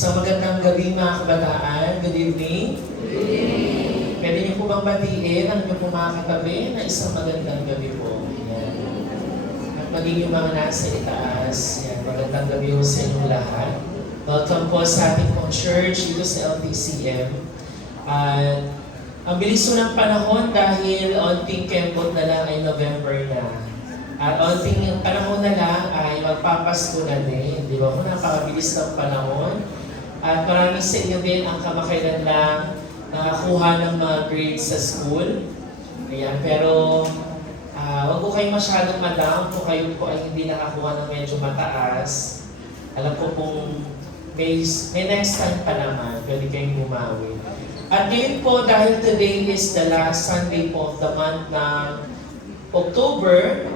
Isang magandang gabi mga kabataan. Good evening. Pwede niyo po bang batiin ang inyong po mga katabi na isang magandang gabi po. Yan. At maging yung mga nasa itaas. Yan. Magandang gabi po sa inyong lahat. Welcome po sa ating pong church dito sa LTCM. At ang bilis po ng panahon dahil onting kembot na lang ay November na. At onting panahon na lang ay magpapasko na din. Di ba po? Napakabilis ng panahon. At marami sa inyo din ang kamakailan lang nakakuha ng mga grades sa school. Ayan, pero wag po kayo masyadong madam kung kayo po ay hindi nakakuha ng medyo mataas. Alam ko kung may next time pa naman, pwede kayong bumawi. At ngayon po, dahil today is the last Sunday po of the month ng October,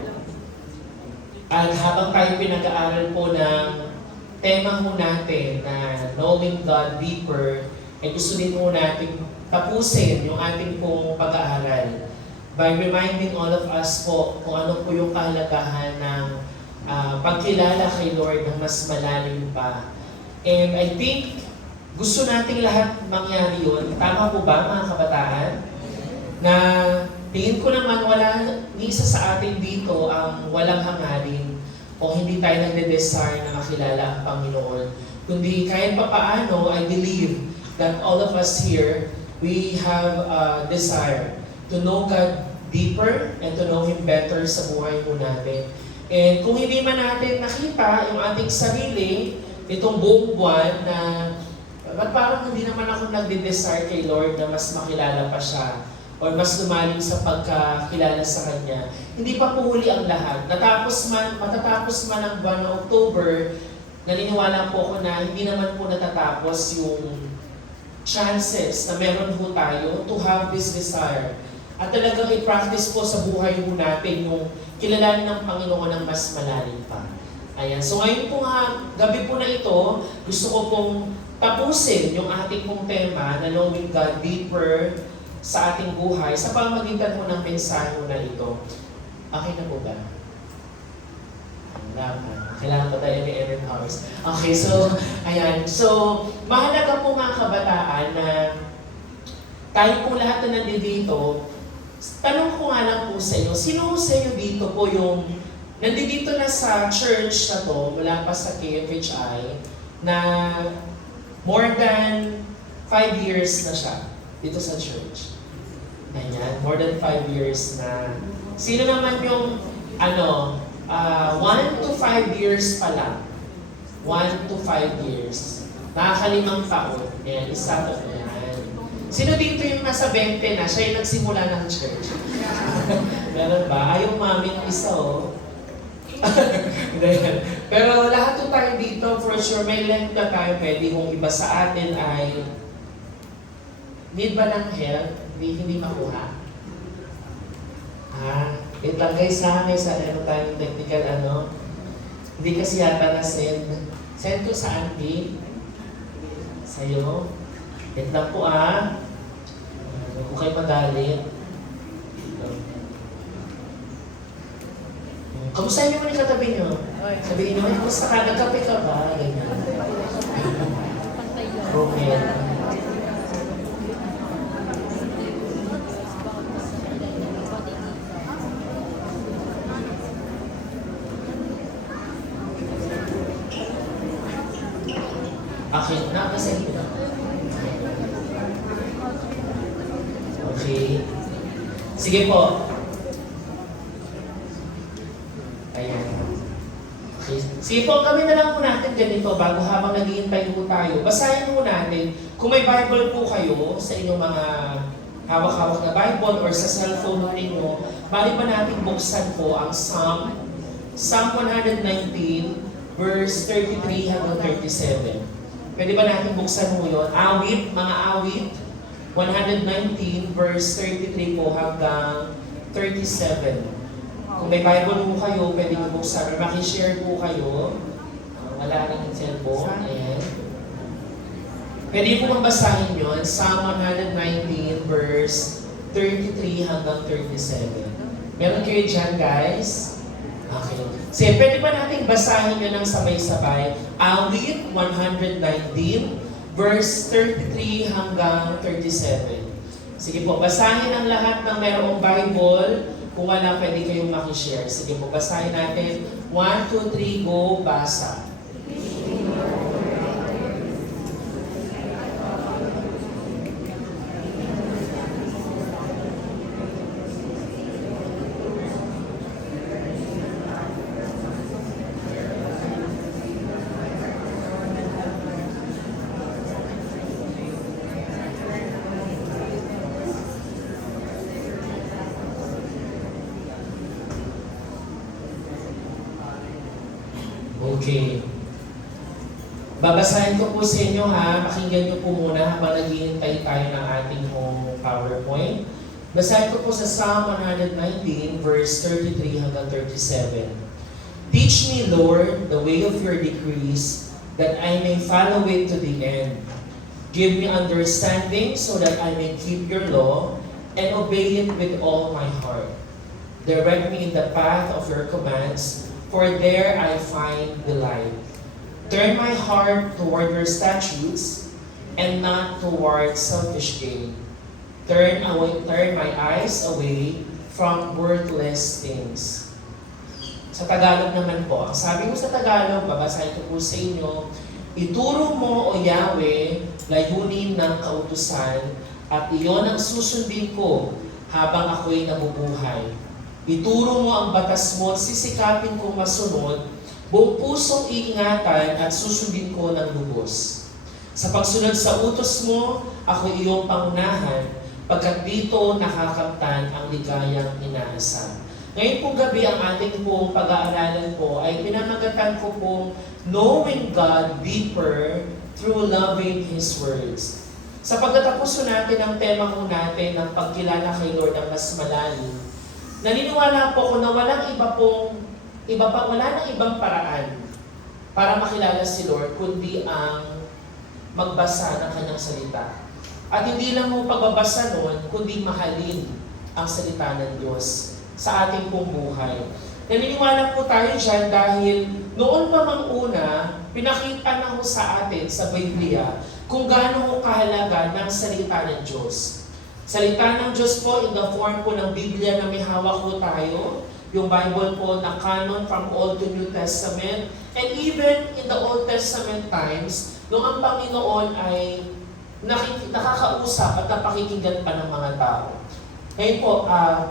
at habang tayo pinag-aaral po ng tema ho natin na Knowing God Deeper, ay gusto din po natin tapusin yung ating pong pag-aaral by reminding all of us po kung ano po yung kahalagahan ng pagkilala kay Lord ng mas malalim pa. And I think gusto nating lahat mangyari yun. Tama po ba mga kabataan? Na tingin ko naman wala ni isa sa atin dito ang walang hangarin o hindi tayo nagde-desire na makilala ang Panginoon. Kundi kahit papaano, I believe that all of us here, we have a desire to know God deeper and to know Him better sa buhay po natin. And kung hindi man natin nakita yung ating sarili, itong buong buwan na ba't parang hindi naman ako nagde-desire kay Lord na mas makilala pa siya o mas lumalim sa pagkakilala sa Kanya. Hindi pa po huli ang lahat. Matatapos man ang buwan ng October, naniniwala po ako na hindi naman po natatapos yung chances na meron po tayo to have this desire. At talagang i-practice po sa buhay po natin yung kilalanin ng Panginoon ng mas malalim pa. Ayan. So ngayon po nga, gabi po na ito, gusto ko pong tapusin yung ating pong tema na Knowing God Deeper sa ating buhay sa pamamagitan mo ng mensahe na ito. Okay na po ba? Kailangan pa tayo ni Erin House. Okay, so, ayan. So, mahalaga po mga kabataan na tayo po lahat na nandito, tanong ko nga lang po sa inyo, sino sa inyo dito po yung nandito na sa church na to, mula pa sa KFHI, na more than 5 years na siya dito sa church? Ayan, more than 5 years na. Sino naman yung, 1 to 5 years pa lang. 1 to 5 years. Nakakalimang taon. Ayan, isa po yan. Sino dito yung nasa 20 na, siya yung nagsimula ng church? Meron ba? Ayaw mami ng isa, oh. Pero lahat po tayo dito, for sure, may length na tayo pwede kung iba sa atin ay need ba ng help? Hindi makuha. Wait lang guys ha, may ano tayong technical Hindi kasi yata na-send. Send ko sa auntie. Sa'yo. Wait lang po Huwag ko kayo magalit. Kamusta niyo mo yung katabi niyo? Sabihin niyo, kamusta ka? Nagkape ka ba? Ganyan. Okay. Okay, nakasend ko na. Okay. Sige po. Ayan. Okay. Sige po, kami na lang po natin ganito bago habang naghihintay po tayo. Basahin po natin. Kung may Bible po kayo sa inyong mga hawak-hawak na Bible or sa cellphone ninyo, bali pa natin buksan po ang Psalm 119 verse 33 hanggang 37. Pwede ba natin buksan mo yun? Awit, mga awit, 119 verse 33 po hanggang 37. Kung may Bible po kayo, pwede nyo buksan or makishare po kayo. Wala rin yung cellphone. Ayan. Pwede po bang basahin yun? Psalm 119 verse 33 hanggang 37. Meron kayo dyan, guys? Okay. So, pwede ba natin basahin yun ng sabay-sabay? Awit 119, verse 33 hanggang 37. Sige po, basahin ang lahat ng mayroong Bible. Kung wala, pwede kayong makishare. Sige po, basahin natin. 1, 2, 3, go, basa. Okay. Babasahin ko po sa inyo ha. Pakinggan niyo po muna habang naghihintay tayo ng ating home PowerPoint. Basahin ko po sa Psalm 119, verse 33 hanggang 37. Teach me, Lord, the way of your decrees, that I may follow it to the end. Give me understanding so that I may keep your law and obey it with all my heart. Direct me in the path of your commands, for there I find delight. Turn my heart toward your statutes and not toward selfish gain. Turn my eyes away from worthless things. Sa Tagalog naman po, ang sabi ko sa Tagalog, babasahin ko po sa inyo, ituro mo, O Yahweh, layunin ng kautusan, at iyon ang susundin ko habang ako'y nabubuhay. Ituro mo ang batas mo at sisikapin kong masunod, buong pusong iingatan at susundin ko ng lubos. Sa pagsunod sa utos mo, ako iyong pangunahan, pagkat dito nakakamtan ang ligayang inaasam. Ngayon pong gabi ang ating pong pag-aaralan po ay pinamagatan ko pong knowing God deeper through loving His words. Sa pagtatapos natin ang tema ko natin ng pagkilala kay Lord ang mas malalim, naniniwala po ko na wala nang ibang paraan para makilala si Lord kundi ang magbasa ng kanyang salita. At hindi lang mo pagbabasa nun, kundi mahalin ang salita ng Diyos sa ating pong buhay. Naniniwala po tayo dyan dahil noon pa mang una, pinakita na ho sa atin sa Biblia kung gaano kahalaga ng salita ng Diyos. Salita ng Diyos po in the form po ng Biblia na may hawak po tayo, yung Bible po na canon from Old to New Testament, and even in the Old Testament times, nung ang Panginoon ay nakakausap at napakikinggan pa ng mga tao. Ngayon po,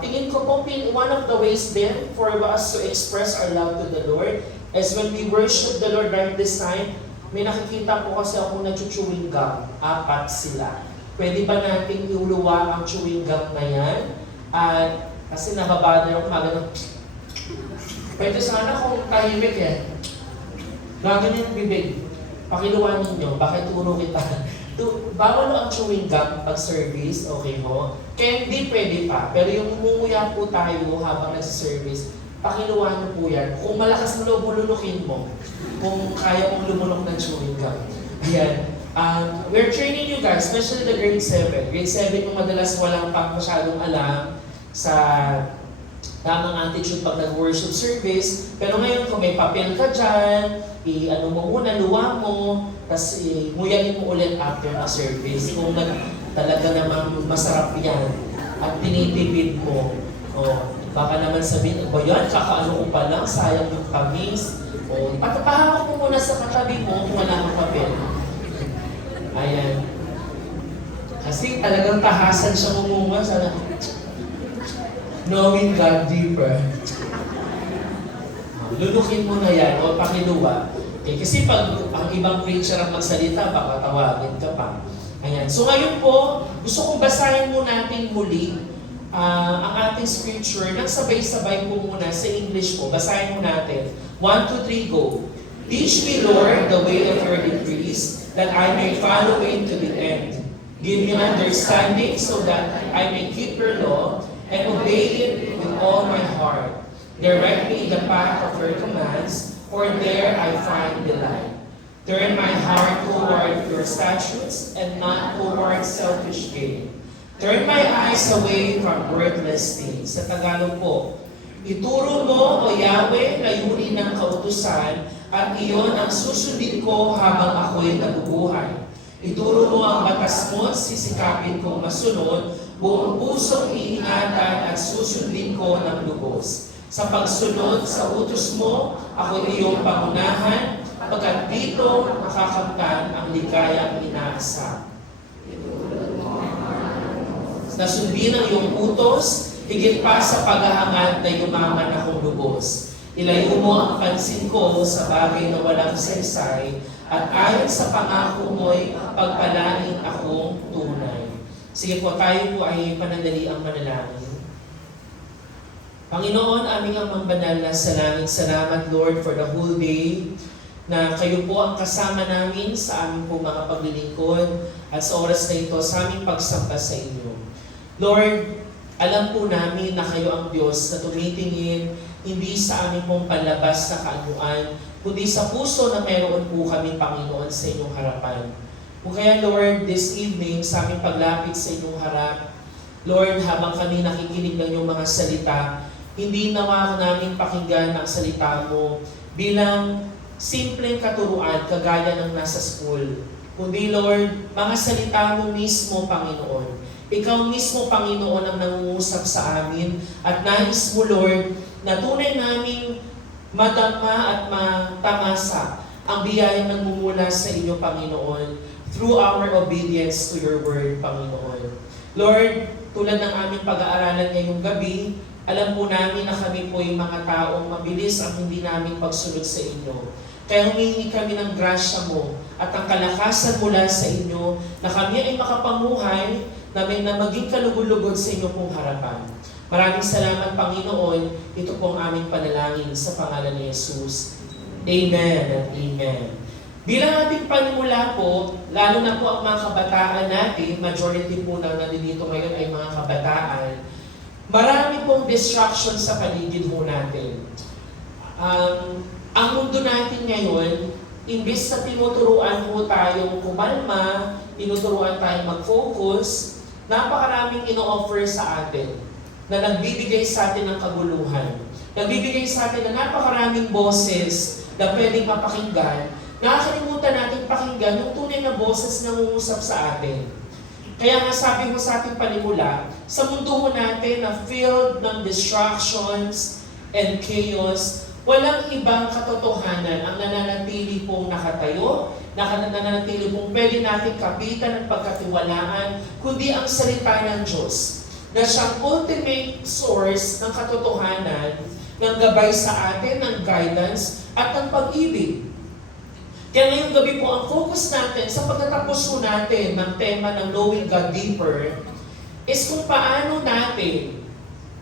tingin ko po one of the ways then for us to express our love to the Lord is when we worship the Lord right this time, may nakikita po kasi ako na chewing gum, 4 sila. Pwede ba natin iuluwa ang chewing gum na yan? At kasi nababada yung magano. Pwede sana kung tahimik eh. Gagawin yung bibig. Pakiluwa ninyo, bakit turo kita? Bawal ang chewing gum pag service, okay ho? Candy pwede pa, pero yung umunguya po tayo habang nasa-service, pakiluwa nyo po yan. Kung malakas na loob mo, lulukin mo. Kung kaya mong lumulok ng chewing gum. Ayan. We're training you guys, especially the grade 7. Grade 7 yung madalas walang pang masyadong alam sa tamang attitude pag nag-worship service. Pero ngayon kung may papel ka dyan, ano mo muna, luwa mo, tapos nguyain mo ulit after na service. Kung talaga namang masarap yan at tinitipid mo, baka naman sabihin, ba yan, kakaano ko pa lang, sayang yung tamis. Patapahawak mo muna sa katabi mo kung wala kang papel. Ayan. Kasi talagang tahasan siya mumunga sa knowing God deeper. Lulukin mo na yan o pakiluwa. Kasi pag ang ibang preacher ang magsalita, baka tawagin ka pa. Ayan. So ngayon po, gusto kong basahin mo natin muli ang ating scripture nang sabay-sabay po muna sa English po. Basahin mo natin. 1, 2, 3, go. Teach me, Lord, the way of your decrees, that I may follow it to the end. Give me understanding so that I may keep your law and obey it with all my heart. Direct me in the path of your commands, for there I find delight. Turn my heart toward your statutes and not toward selfish gain. Turn my eyes away from worthless things. Sa Tagalog po, Ituro mo, O Yahweh, layunin ng kautusan, at iyon ang susundin ko habang ako'y nabubuhay. Ituro mo ang batas mo, sisikapin kong masunod, buong pusong iingatan at susundin ko ng lubos. Sa pagsunod sa utos mo, ako iyong pangunahan, pagkat dito nakakamtan ang ligayang inaasa. Nasundin ang iyong utos, higit pa sa paghahangad na yumaman akong lubos. Ilayo mo ang pansin ko sa bagay na walang saysay, at ayon sa pangako mo'y pagpalain akong tunay. Sige po, tayo po ay panandali ang manalangin. Panginoon, aming amang banal na sa langit, salamat Lord for the whole day, na kayo po ang kasama namin sa aming po mga paglilingkod at sa oras na ito sa aming pagsamba sa inyo. Lord, alam po namin na kayo ang Diyos na tumitingin hindi sa aming pong panlabas na kaanyuan, kundi sa puso na meron po kami, Panginoon, sa inyong harapan. Kung kaya, Lord, this evening, sa aming paglapit sa inyong harap, Lord, habang kami nakikinig ng iyong mga salita, hindi naman namin pakinggan ang salita mo bilang simpleng katuruan, kagaya ng nasa school. Kundi, Lord, mga salita mo mismo, Panginoon. Ikaw mismo, Panginoon, ang nangungusap sa amin at nais mo, Lord, na tunay namin madama at matamasa ang biyayang nagmumula sa inyo, Panginoon, through our obedience to your word, Panginoon. Lord, tulad ng aming pag-aaralan ngayong gabi, alam po namin na kami po yung mga taong mabilis ang hindi namin pagsunod sa inyo. Kaya humingi kami ng grasya mo at ang kalakasan mula sa inyo na kami ay makapamuhay na maging kalugod-lugod sa inyo pong harapan. Maraming salamat, Panginoon. Ito po ang aming panalangin sa pangalan ni Jesus. Amen and amen. Bilang ating panimula po, lalo na po ang mga kabataan natin, majority po na nandito ngayon ay mga kabataan, marami pong distraction sa paligid po natin. Ang mundo natin ngayon, imbes na tinuturuan po tayong kumalma, tinuturuan tayong mag-focus, napakaraming ino-offer sa atin na nagbibigay sa atin ng kaguluhan. Nagbibigay sa atin na napakaraming boses na pwedeng mapakinggan. Nakakalimutan natin pakinggan yung tunay na boses na nangungusap sa atin. Kaya nga sabi ko sa ating panimula, sa mundo ho natin na filled ng distractions and chaos, walang ibang katotohanan ang nananatili pong nakatayo, nananatili pong pwede natin kapitan at pagkatiwalaan, kundi ang salita ng Diyos, na siyang ultimate source ng katotohanan, ng gabay sa atin, ng guidance, at ng pag-ibig. Kaya ngayong gabi po, ang focus natin sa pagtatapos po natin ng tema ng Knowing God Deeper is kung paano natin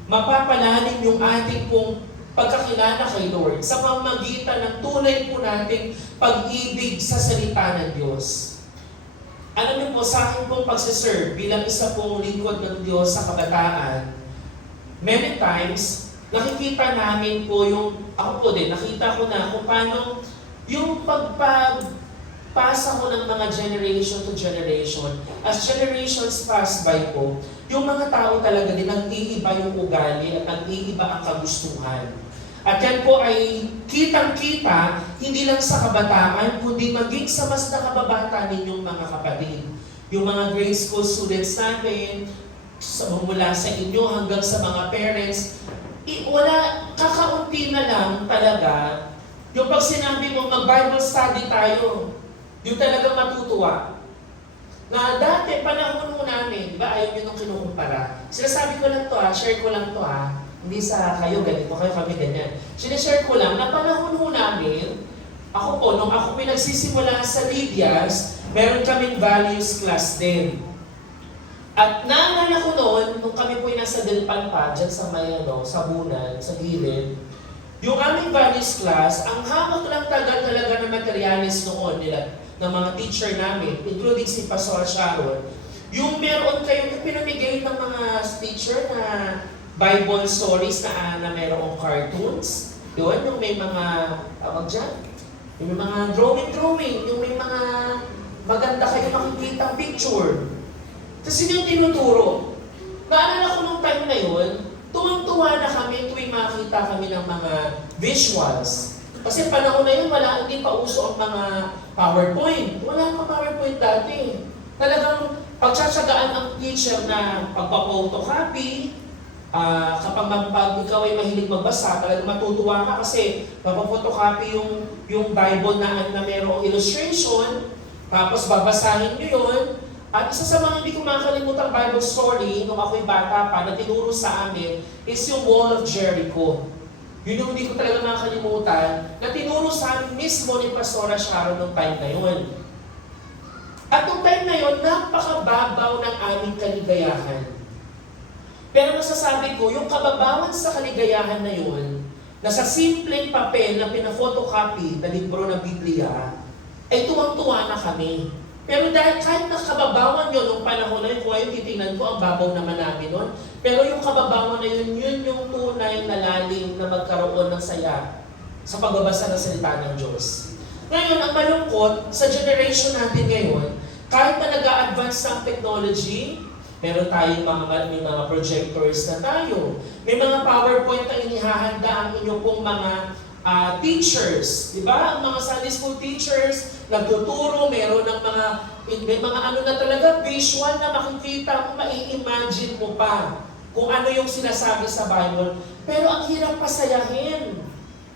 mapapalalim yung ating pong pagkakilala kay Lord sa pamamagitan ng tunay po nating pag-ibig sa salita ng Diyos. Alam niyo po, sa akin pong pagsiserve bilang isa pong lingkod ng Diyos sa kabataan, many times, nakikita namin po yung, ako po din, nakita ko na kung paano yung pagpasa ko ng mga generation to generation, as generations pass by po, yung mga tao talaga din nag-iiba yung ugali at nag-iiba ang kagustuhan. At yan po ay kitang-kita, hindi lang sa kabataan, kundi maging sa mas nakababata ninyong mga kapatid. Yung mga grade school students natin, mula sa inyo hanggang sa mga parents, wala, kakaunti na lang talaga, yung pag sinabi mo, mag-Bible study tayo, yung talaga matutuwa. Na dati, panahon mo namin, ba ayaw nyo nung kinukumpara? Sinasabi ko lang to share ko lang to hindi sa kayo, ganito kayo, kami ganyan. Sinashare ko lang, na panahon ho namin, ako po, nung ako pinagsisimula sa Lydias, meron kaming values class din. At naalala ko noon, nung kami po nasa Delpan pa, dyan sa Mayano, sa Bunan, sa gilid, yung aming values class, ang hamot lang talaga ng materialis noon nila, ng mga teacher namin, including si Pastor Sharon, yung meron kayong pinamigay ng mga teacher na Bible stories na mayroong cartoons. Doon, yung may mga, tawag dyan, yung may mga drawing, yung may mga maganda kayo makikita picture. Tapos yun yung tinuturo. Naalala ko nung time na yun, Tuwang-tuwa na kami tuwing makita kami ng mga visuals. Kasi panahon na yun, hindi pa uso ang mga PowerPoint. Wala pa PowerPoint dati. Talagang pagtsatsagaan ang teacher na pagpa-photocopy, kapag ikaw ay mahilig magbasa, talagang matutuwa ka kasi pagpa-photocopy yung Bible na mayroong illustration, tapos babasahin nyo yun. At isa sa mga hindi ko makakalimutan Bible story, nung ako'y bata pa, na tinuro sa amin, is yung Wall of Jericho. Yun yung hindi ko talaga makakalimutan, na tinuro sa amin mismo ni Pastora Sharon nung time na yun. At nung time na yun, napakababaw ng aming kaligayahan. Pero masasabi ko, yung kababawan sa kaligayahan na yun, na sa simpleng papel na pina-photocopy na libro ng Biblia, ay tuwang-tuwa na kami. Pero dahil kahit nakababawan yun nung panahon na yun, kung ayun titingnan ko, ang babaw naman namin nun. Pero yung kababawan na yun, yun yung tunay na lalim na magkaroon ng saya sa pagbabasa ng salita ng Diyos. Ngayon, ang malungkot sa generation natin ngayon, kahit na nag-a-advance ang technology, meron tayong may mga projectors na tayo, may mga PowerPoint na inihahanda ang inyong pong mga teachers, di ba? Ang mga Sunday school teachers, nagtuturo, may mga ano na talaga, visual na makikita mo, mai-imagine mo pa kung ano yung sinasabi sa Bible. Pero ang hirap pasayahin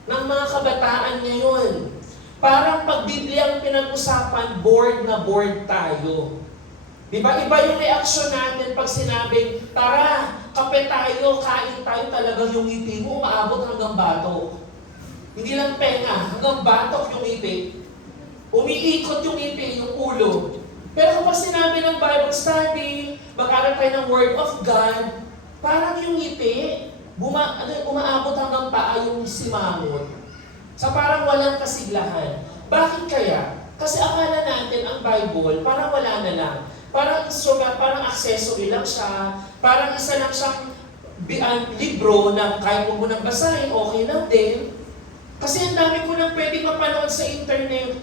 ng mga kabataan ngayon. Parang pag Biblia ang pinag-usapan, bored na bored tayo. Di ba? Iba yung reaksyon natin pag sinabing, tara, kape tayo, kain tayo, talagang yung ngiti mo, umaabot hanggang batok. Hindi lang penga, hanggang batok yung ngiti. Umiikot yung ngiti, yung ulo. Pero kapag sinabi ng Bible study, mag-aral tayo ng Word of God, parang yung ngiti, umaabot hanggang paa yung simangot. Sa parang walang kasiglahan. Bakit kaya? Kasi akala natin ang Bible, parang wala na lang. Parang instrument, parang accessory lang siya. Parang isa lang siyang libro na kahit mo nang basahin, okay lang din. Kasi ang dami ko nang pwedeng mapanood sa internet.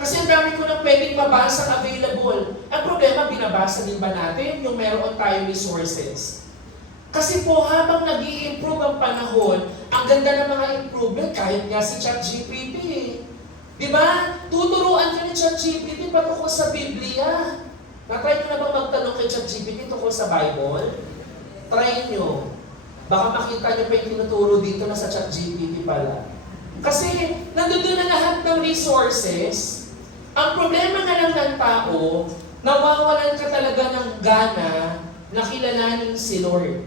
Kasi ang dami ko nang pwedeng mabasa available. Ang problema, binabasa din ba natin yung meron tayong resources? Kasi po, habang nag-i-improve ang panahon, ang ganda ng mga improvement, kahit nga si ChatGPT. Di ba? Tuturuan ka ni ChatGPT patungkol sa Biblia. Na-try ko na bang magtanong kay ChatGPT tungkol sa Bible? Try nyo. Baka makita nyo pa yung tinuturo dito na sa ChatGPT pala. Kasi nandun na lahat ng resources. Ang problema na lang ng tao, nawawalan ka talaga ng gana na kilalanin si Lord.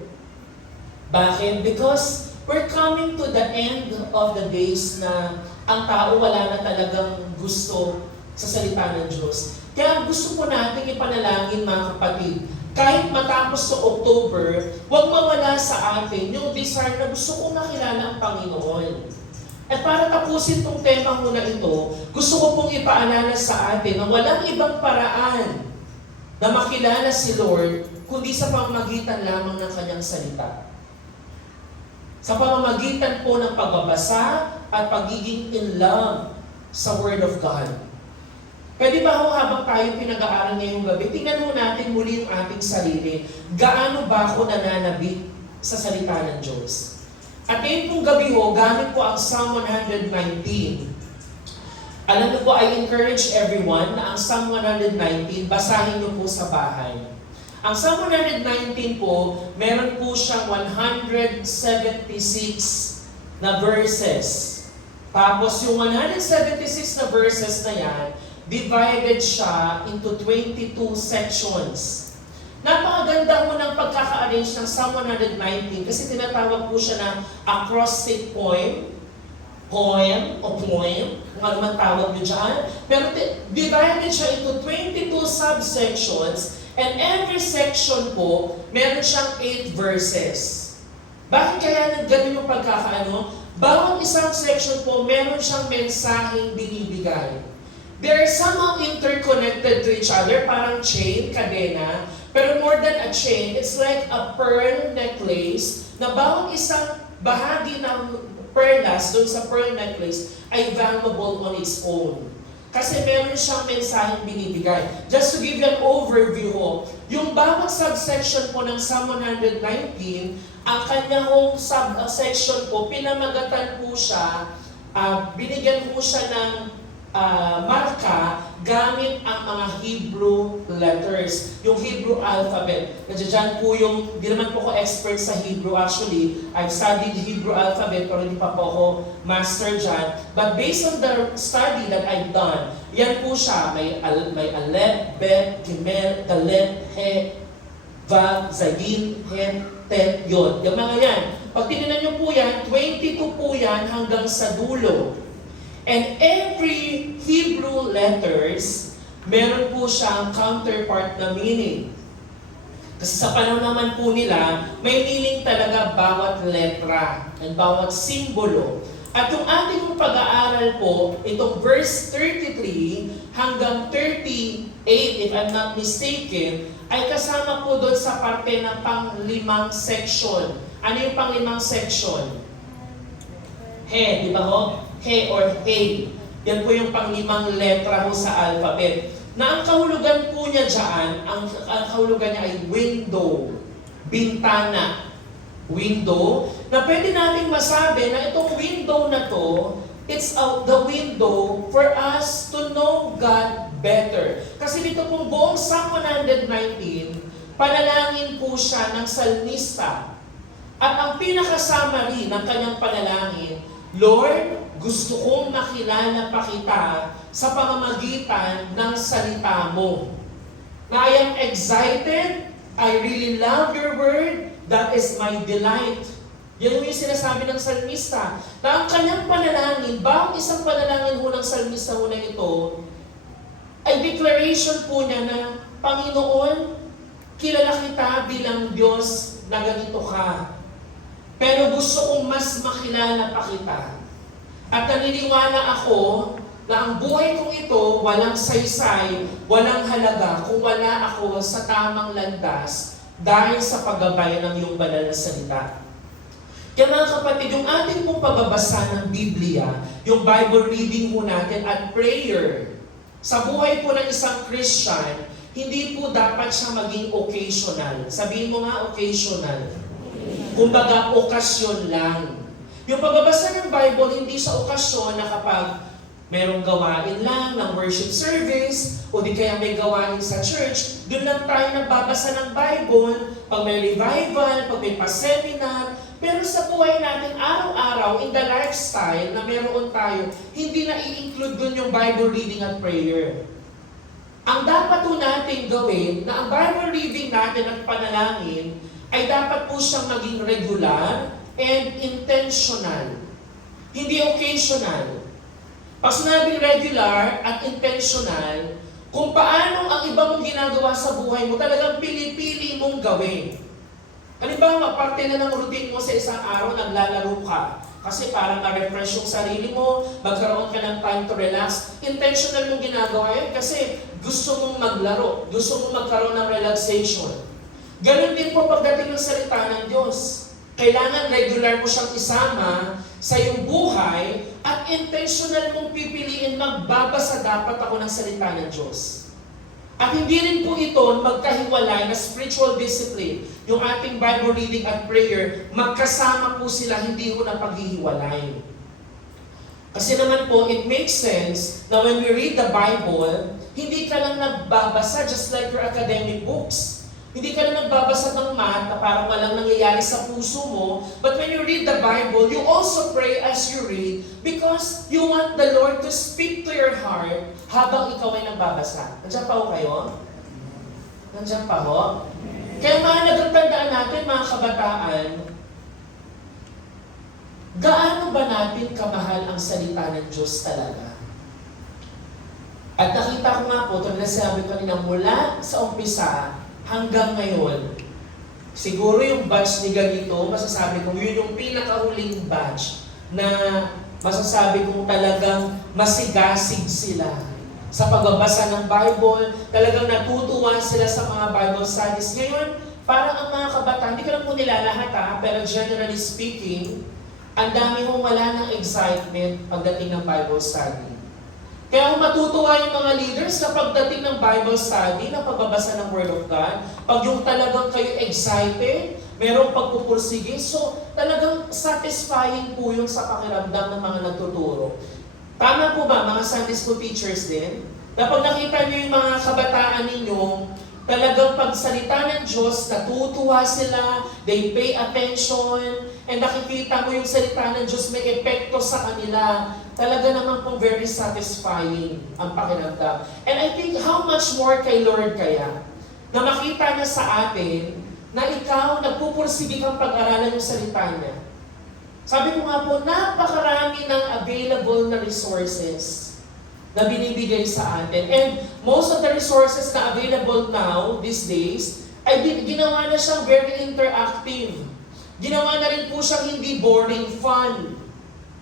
Bakit? Because we're coming to the end of the days na ang tao wala na talagang gusto sa salita ng Diyos. Kaya gusto po natin ipanalangin, mga kapatid, kahit matapos sa October, huwag mawala sa atin yung desire na gusto kong makilala ang Panginoon. At para tapusin tong tema muna ito, gusto ko pong ipaalala sa atin na walang ibang paraan na makilala si Lord kundi sa pamamagitan lamang ng Kanyang salita. Sa pamamagitan po ng pagbabasa at pagiging in love sa Word of God. Pwede ba habang tayo pinag-aaral ngayong gabi, tingnan mo natin muli yung ating sarili. Gaano ba ako nananabik sa salita ng Diyos? At ngayon pong gabi gamit po ang Psalm 119. Alam niyo po, I encourage everyone na ang Psalm 119, basahin niyo po sa bahay. Ang Psalm 119 po, meron po siyang 176 na verses. Tapos yung 176 na verses na yan, divided siya into 22 sections. Napakaganda mo ng pagkaka-arrange ng Psalm 119 kasi tinatawag po siya na acrostic poem, kung ano man tawag nyo dyan. Pero divided siya into 22 subsections and every section po, meron siyang 8 verses. Bakit kaya ganun yung pagkakaano? Bawat isang section po, meron siyang mensaheng binibigay. They're somehow interconnected to each other, parang chain, kadena. Pero more than a chain, it's like a pearl necklace na bawat isang bahagi ng perlas doon sa pearl necklace ay valuable on its own. Kasi meron siyang mensaheng binibigay. Just to give you an overview ho, yung bawat subsection po ng Psalm 119, ang kanyang subsection po, pinamagatan po siya, binigyan po siya ng marka gamit ang mga Hebrew letters, yung Hebrew alphabet. Nandiyan po yung, di naman po ako expert sa Hebrew actually. I've studied Hebrew alphabet pero hindi pa po ako master dyan. But based on the study that I've done, yan po siya. May Aleph, Bet, Gimel, Dalet, He, Vav, Zayin, He, Tet, Yod. Yung mga yan. Pag tinignan nyo po yan, 22 po yan hanggang sa dulo. And every Hebrew letters, meron po siyang counterpart na meaning. Kasi sa panahon naman po nila, may meaning talaga bawat letra and bawat simbolo. At yung ating pag-aaral po, itong verse 33 hanggang 38, if I'm not mistaken, ay kasama po doon sa parte ng pang-limang section. Ano yung pang-limang section? He, di ba ho? He or Hey. Yan po yung pang-limang letra ho sa alphabet. Na ang kahulugan po niya dyan, ang kahulugan niya ay window, bintana, window, na pwede nating masabi na itong window na to, it's the window for us to know God better. Kasi dito pong buong Psalm 119, panalangin po siya ng salmista. At ang pinaka-summary ng kanyang panalangin, Lord, gusto kong makilala pa kita sa pamamagitan ng salita mo. Na I am excited, I really love your word, that is my delight. Yan yung sinasabi ng salmista. Na ang kanyang panalangin, bawat isang panalangin ho ng salmista ho na ito, ay declaration po niya na, Panginoon, kilala kita bilang Diyos na ganito ka. Pero gusto kong mas makilala pa kita. At naniniwala ako na ang buhay kong ito, walang saysay, walang halaga kung wala ako sa tamang landas dahil sa paggabay ng iyong banal na salita. Kaya mga kapatid, yung ating pong pagbabasa ng Biblia, yung Bible reading po natin at prayer, sa buhay po ng isang Christian, hindi po dapat siya maging occasional. Sabihin mo nga, occasional. Kumbaga, okasyon lang. Yung pagbabasa ng Bible, hindi sa okasyon na kapag merong gawain lang ng worship service, o di kaya may gawain sa church, doon lang tayo nagbabasa ng Bible, pag may revival, pag may pa-seminar. Pero sa buhay natin, araw-araw, in the lifestyle na meron tayo, hindi na i-include doon yung Bible reading at prayer. Ang dapat po natin gawin, na ang Bible reading natin at panalangin, ay dapat po siyang maging regular and intentional. Hindi occasional. Pag sinabing regular at intentional, kung paano ang iba mong ginagawa sa buhay mo, talagang pili-pili mong gawin. Halimbawa, parte na ng routine mo sa isang araw, naglalaro ka. Kasi para ma-refresh yung sarili mo, magkaroon ka ng time to relax. Intentional mong ginagawa yun kasi gusto mong maglaro, gusto mong magkaroon ng relaxation. Ganun din po pagdating ng salita ng Diyos. Kailangan regular mo siyang isama sa iyong buhay at intentional mong pipiliin magbabasa dapat ako ng salita ng Diyos. At hindi rin po ito magkahiwalay na spiritual discipline. Yung ating Bible reading at prayer, magkasama po sila, hindi po na paghihiwalay. Kasi naman po, it makes sense na when we read the Bible, hindi ka lang nagbabasa just like your academic books. Hindi ka na nagbabasa ng math na parang walang nangyayari sa puso mo. But when you read the Bible, you also pray as you read because you want the Lord to speak to your heart habang ikaw ay nagbabasa. Nandiyan pa ho kayo? Nandiyan pa ho? Kaya mahalagang tandaan natin, mga kabataan, gaano ba natin kamahal ang salita ng Diyos talaga? At nakita ko nga po, ito na sinabi ko nila, mula sa umpisa, hanggang ngayon, siguro yung batch ni ganito, masasabi kong yun yung pinakahuling batch na masasabi kong talagang masigasig sila sa pagbabasa ng Bible, talagang natutuwa sila sa mga Bible studies. Ngayon, parang ang mga kabataan, hindi ko lang po nila lahat pero generally speaking, ang dami mong wala ng excitement pagdating ng Bible study. Kaya kung matutuwa yung mga leaders kapag dating ng Bible study, na pagbabasa ng Word of God, pag yung talagang kayo excited, merong pagpupursige, so talagang satisfying po yung sa pakiramdam ng mga nagtuturo. Tama po ba, mga Sunday school teachers din? Kapag nakita niyo yung mga kabataan ninyo, talagang pagsalita ng Diyos, natutuwa sila, they pay attention, and nakikita mo yung salita ng Diyos may epekto sa kanila. Talaga naman pong very satisfying ang pakiramdam. And I think how much more kay Lord kaya, na makita niya sa atin, na ikaw nagpupursige kang pag-aralan yung salita niya. Sabi ko nga po, napakarami ng available na resources na binibigay sa atin. And most of the resources na available now, these days, ay ginawa na siyang very interactive. Ginawa na rin po siyang hindi boring, fun.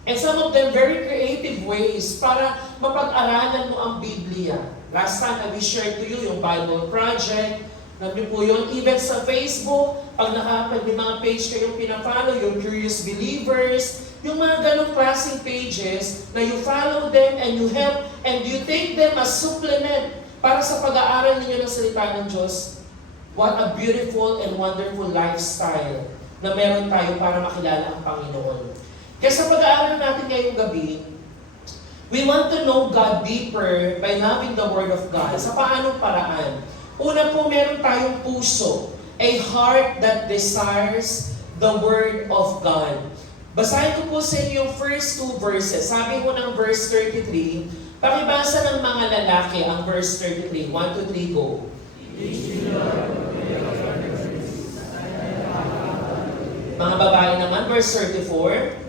And some of them very creative ways para mapag-aralan mo ang Biblia. Last time, I will share to you yung Bible Project. Nabi po yun, even sa Facebook, pag may mga page kayong pinafollow, yung Curious Believers, yung mga ganong klaseng pages na you follow them and you help and you take them as supplement para sa pag-aaral ninyo ng salita ng Diyos. What a beautiful and wonderful lifestyle na meron tayo para makilala ang Panginoon. Kaya sa pag-aaral natin ngayong gabi, we want to know God deeper by loving the Word of God. Sa paanong paraan? Una po, meron tayong puso, a heart that desires the Word of God. Basahin ko po sa inyo yung first two verses. Sabi ko ng verse 33, pakibasa ng mga lalaki ang verse 33. 1, 2, 3, go. Mga babae naman, verse 34.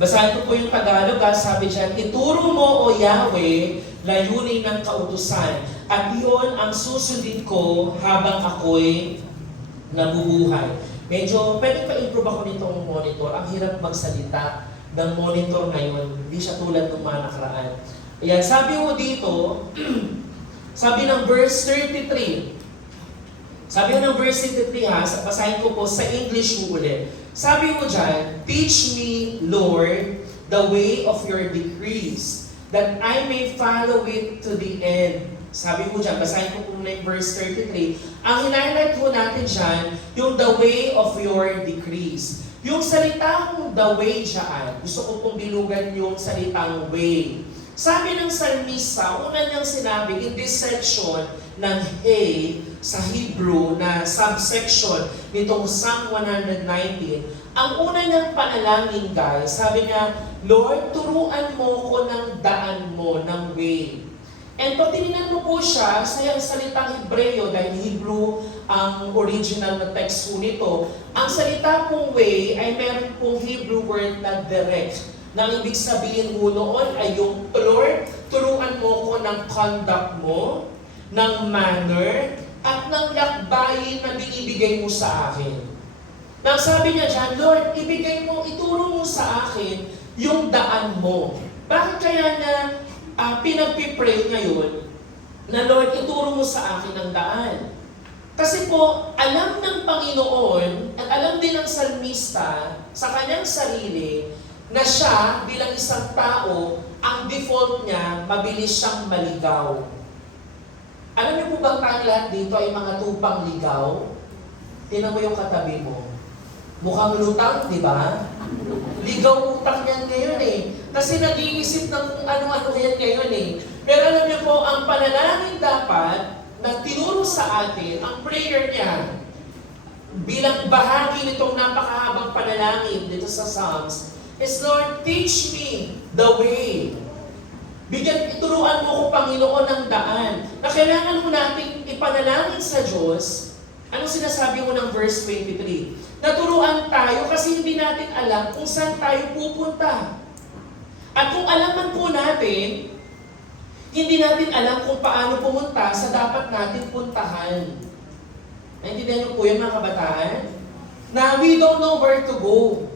Basahin ko po yung Tagalog, sabi dyan, ituro mo, O Yahweh, layunin ng kautusan, at iyon ang susundin ko habang ako'y nabubuhay. Medyo, pwede pa improve ako nitong monitor. Ang hirap magsalita ng monitor ngayon. Hindi siya tulad ng mga nakaraan. Ayan, sabi mo dito, sabi ng verse 33, sabi ng verse 33 basahin ko po sa English mo ulit. Sabi mo dyan, teach me, Lord, the way of your decrees, that I may follow it to the end. Sabi mo dyan, basahin ko po na yung verse 33. Ang highlight po natin dyan, yung the way of your decrees. Yung salitang the way dyan, gusto ko pong bilugan yung salitang way. Sabi ng salmista, una niyang sinabi in this section ng Hey, sa Hebrew na subsection nitong Psalm 119, ang una niyang panalangin guys, sabi niya, Lord, turuan mo ko ng daan mo, ng way. And pag tinignan mo po siya sa salitang Hebreo, dahil Hebrew ang original na text po nito, ang salita pong way ay meron pong Hebrew word na direct. Nang ibig sabihin mo noon ay yung, Lord, turuan mo ko ng conduct mo, ng manner, at ng lakbayin na binibigay mo sa akin. Nang sabi niya dyan, Lord, ituro mo sa akin yung daan mo. Bakit kaya na pinagpipray ngayon na Lord, ituro mo sa akin ang daan? Kasi po, alam ng Panginoon at alam din ng salmista sa kanyang sarili na siya bilang isang tao, ang default niya, mabilis siyang maligaw. Alam niyo po bang tayo lahat dito ay mga tupang ligaw? Tingnan mo yung katabi mo. Mukhang lutang, di ba? Ligaw utak niyan ngayon eh. Kasi nag-iisip ng kung ano-ano yan ngayon eh. Pero alam niyo po, ang panalangin dapat na tinuro sa atin, ang prayer niya, bilang bahagi nitong napakahabang panalangin dito sa Psalms, is Lord, teach me the way. Ituruan mo ko, Panginoon, ng daan na kailangan mo nating ipanalangin sa Diyos. Anong sinasabi mo ng verse 23? Naturuan tayo kasi hindi natin alam kung saan tayo pupunta. At kung alam man po natin, hindi natin alam kung paano pumunta sa dapat natin puntahan. Naintindihan niyo po yan, mga kabataan? Na we don't know where to go.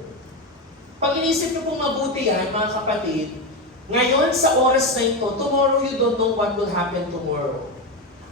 Pag inisip niyo pong mabuti yan, mga kapatid, ngayon sa oras na ito, tomorrow you don't know what will happen tomorrow.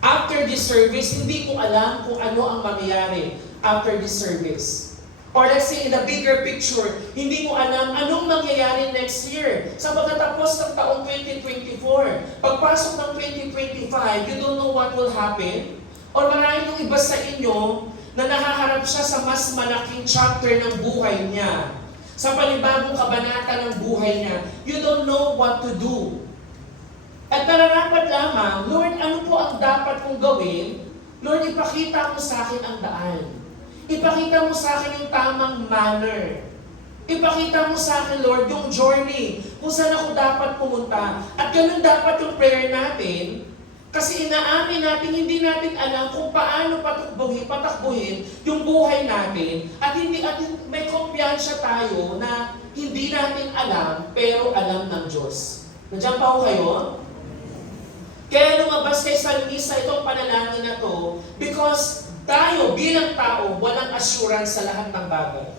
After this service, hindi ko alam kung ano ang mangyayari after this service. Or let's say in the bigger picture, hindi mo alam anong mangyayari next year. Sa pagkatapos ng taong 2024, pagpasok ng 2025, you don't know what will happen. Or maraming yung iba sa inyo na nahaharap siya sa mas malaking chapter ng buhay niya. Sa panibagong kabanata ng buhay niya, you don't know what to do. At nararapat lamang, Lord, ano po ang dapat kong gawin? Lord, ipakita mo sa akin ang daan. Ipakita mo sa akin yung tamang manner. Ipakita mo sa akin, Lord, yung journey, kung saan ako dapat pumunta. At ganun dapat yung prayer natin, kasi inaamin natin, hindi natin alam kung paano patakbuhin yung buhay natin. At may kumpiyansya tayo na hindi natin alam, pero alam ng Diyos. Nandiyan pa ho kayo? Kaya lumabas kay Salmista itong panalangin na to, because tayo bilang tao, walang assurance sa lahat ng bagay.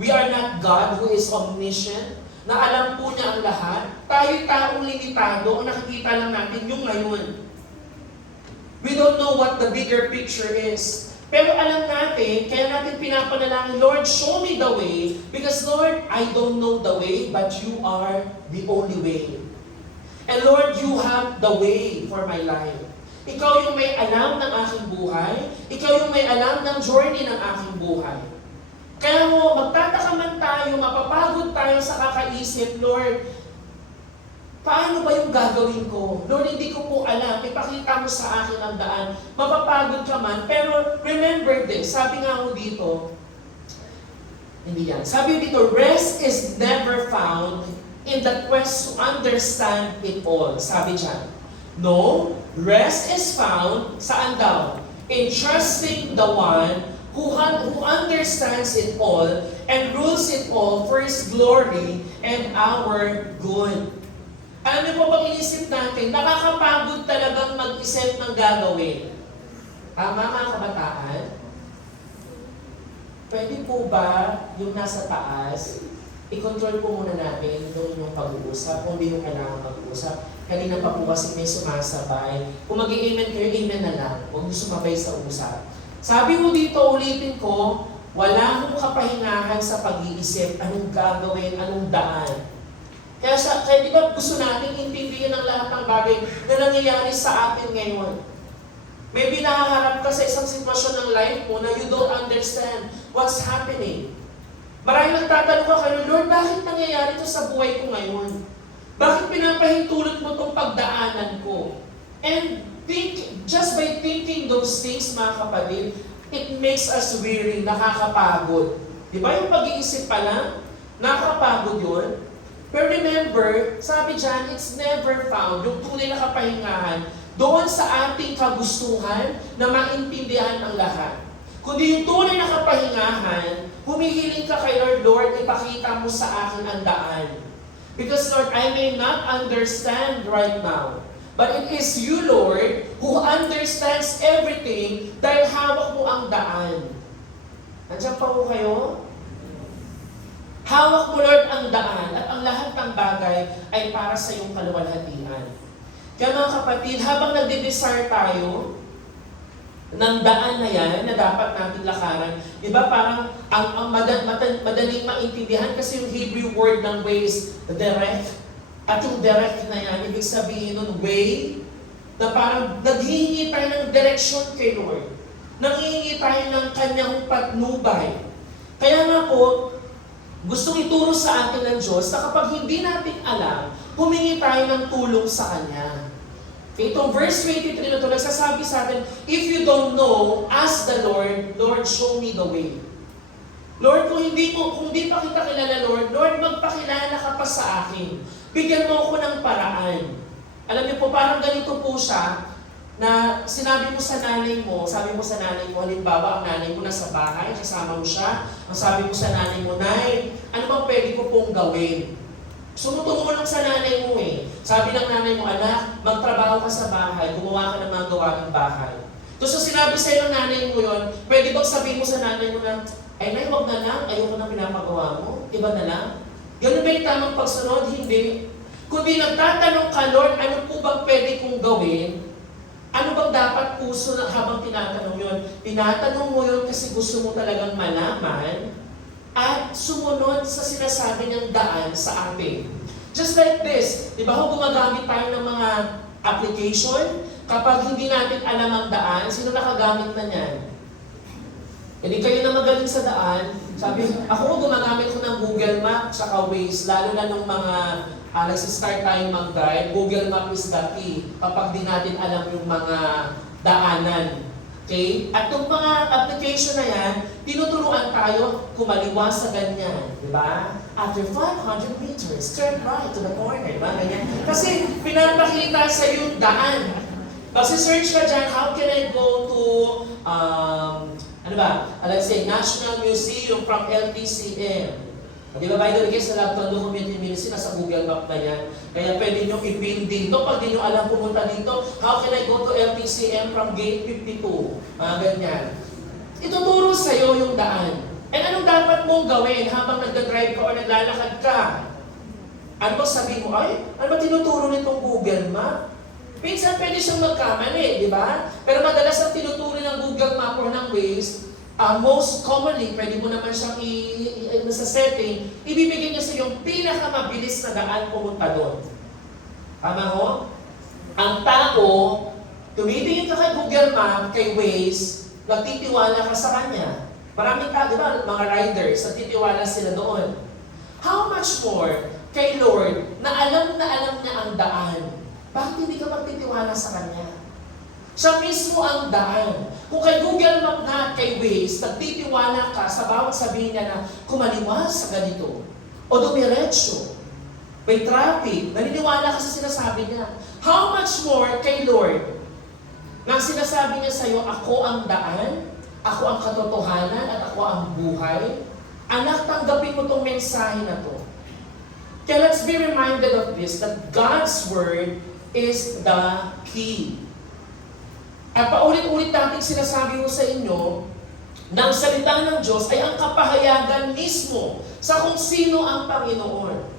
We are not God who is omniscient, na alam po niya ang lahat. Tayo'y taong limitado, ang nakikita lang natin yung ngayon. We don't know what the bigger picture is. Pero alam natin, kaya natin pinapanalangin, Lord, show me the way, because Lord, I don't know the way, but you are the only way. And Lord, you have the way for my life. Ikaw yung may alam ng aking buhay. Ikaw yung may alam ng journey ng aking buhay. Kaya mo, magtataka man tayo, mapapagod tayo sa kakaisip, Lord, paano ba yung gagawin ko? Lord, hindi ko po alam. Ipakita mo sa akin ang daan. Mapapagod ka man. Pero remember this, sabi nga ho dito, hindi yan. Sabi dito, rest is never found in the quest to understand it all. Sabi dyan. No, rest is found, saan daw? In trusting the one who understands it all and rules it all for His glory and our good. Alam niyo po bang inisip natin, nakakapagod talagang mag-isip ng gagawin. Tama mga kabataan? Pwede po ba yung nasa taas, i-control po muna natin yung pag-uusap, kung hindi yung kailangan mag-uusap. Kanina pa po kasi may sumasabay. Kung mag-i-amen kayo, amen na lang. Huwag niyo sumabay sa usap. Sabi mo dito, ulitin ko, wala mong kapahingahan sa pag-iisip, anong gagawin, anong daan. Kaya di ba gusto natin intindihin ang lahat ng bagay na nangyayari sa atin ngayon. Maybe nakaharap ka sa isang sitwasyon ng life mo na you don't understand what's happening. Maraming nagtatanong ka kayo, Lord, bakit nangyayari ito sa buhay ko ngayon? Bakit pinapahintulot mo itong pagdaanan ko? And just by thinking those things, mga kapatid, it makes us weary, nakakapagod. Di ba yung pag-iisip pa lang? Nakakapagod yun. Pero remember, sabi dyan, it's never found, yung tunay na kapahingahan, doon sa ating kagustuhan na maintindihan ang lahat. Kundi yung tunay na kapahingahan, humihiling ka kay Lord, Lord, ipakita mo sa akin ang daan. Because Lord, I may not understand right now. But it is you, Lord, who understands everything dahil hawak mo ang daan. Nandiyan pa po kayo? Hawak mo, Lord, ang daan at ang lahat ng bagay ay para sa iyong kaluwalhatian. Kaya mga kapatid, habang nagde-desire tayo ng daan na yan na dapat natin lakaran, di ba parang ang madaling maintindihan kasi yung Hebrew word ng way is direct. At yung direct na yan, ibig sabihin nun, way, na parang naghihingi tayo ng direksyon kay Lord. Nanghihingi tayo ng kanyang patnubay. Kaya nga po, gustong ituro sa atin ng Diyos na kapag hindi natin alam, humingi tayo ng tulong sa Kanya. Okay, itong verse 23 na ito, nagsasabi sa atin, if you don't know, ask the Lord, Lord, show me the way. Lord, kung di pa kita kilala, Lord, magpakilala ka pa sa akin. Bigyan mo ako ng paraan. Alam niyo po, parang ganito po siya, na sinabi mo sa nanay mo, sabi mo sa nanay mo, halimbawa, ang nanay mo nasa bahay, kasama mo siya, ang sabi mo sa nanay mo, Nay, ano bang pwede ko pong gawin? Sumutungo mo lang sa nanay mo eh. Sabi ng nanay mo, anak, magtrabaho ka sa bahay, gumawa ka ng mga gawaing bahay. Tapos so sinabi sa'yo ng nanay mo yon, pwede bang sabihin mo sa nanay mo na, ay Nay, wag na lang, ayoko na pinapagawa mo, iba na lang. Ganun ba yung tamang pagsunod? Hindi. Kundi nagtatanong ka, Lord, ano po bang pwede kong gawin? Ano bang dapat puso na habang tinatanong yun? Tinatanong mo yun kasi gusto mo talagang malaman at sumunod sa sinasabi niyang daan sa atin. Just like this, di ba kung gumagamit tayo ng mga application, kapag hindi natin alam ang daan, sino nakagamit na niyan? Hindi kayo na magaling sa daan. Sabi, ako gumagamit ko ng Google Map sa Waze, lalo na nung mga nagsistart tayong mag-drive, Google Map is the key kapag di natin alam yung mga daanan. Okay? At yung mga application na yan, tinuturuan tayo kumaliwa sa ganyan. Di ba? After 500 meters, turn right to the corner. Di ba? Ganyan. Kasi pinapakita sa yung daan. Kasi search ka dyan, how can I go to, let's say, National Museum from LTCM. Di ba, by the way, guys, sa Labtondo Community Ministry, nasa Google Map na yan. Kaya pwede nyo i-pin dito. Pag di nyo alam pumunta dito, how can I go to LTCM from Gate 52? Ganyan. Ituturo sa'yo yung daan. And anong dapat mong gawin habang nagdadrive ka o naglalakad ka? Ano ba sabihin mo? Ay, ano ba tinuturo nitong Google Map? Minsan pwede siyang magkamali, di ba? Pero madalas ang tinuturo ng Google Map or ng Waze, most commonly, pwede mo naman siyang sa setting, ibibigay niya sa yung pinakamabilis na daan pumunta doon. Tama ho? Ang tao, tumitingin ka kay Google Map, kay Waze, nagtitiwala ka sa kanya. Maraming tao, di ba, mga riders, nagtitiwala sila doon. How much more kay Lord na alam niya ang daan? Bakit hindi ka magtitiwala sa kanya? Siya mismo ang daan. Kung kay Google Map na kay Waze, nagtitiwala ka sa bawat sabihin niya na kumaliwa sa ganito. O dumiretso. May traffic. Naniniwala ka sa sinasabi niya. How much more kay Lord na sinasabi niya sa iyo, ako ang daan, ako ang katotohanan, at ako ang buhay? Anak, tanggapin mo itong mensahe na to. Kaya let's be reminded of this, that God's Word is the key. At paulit-ulit natin sinasabi mo sa inyo, ng salita ng Diyos ay ang kapahayagan mismo sa kung sino ang Panginoon.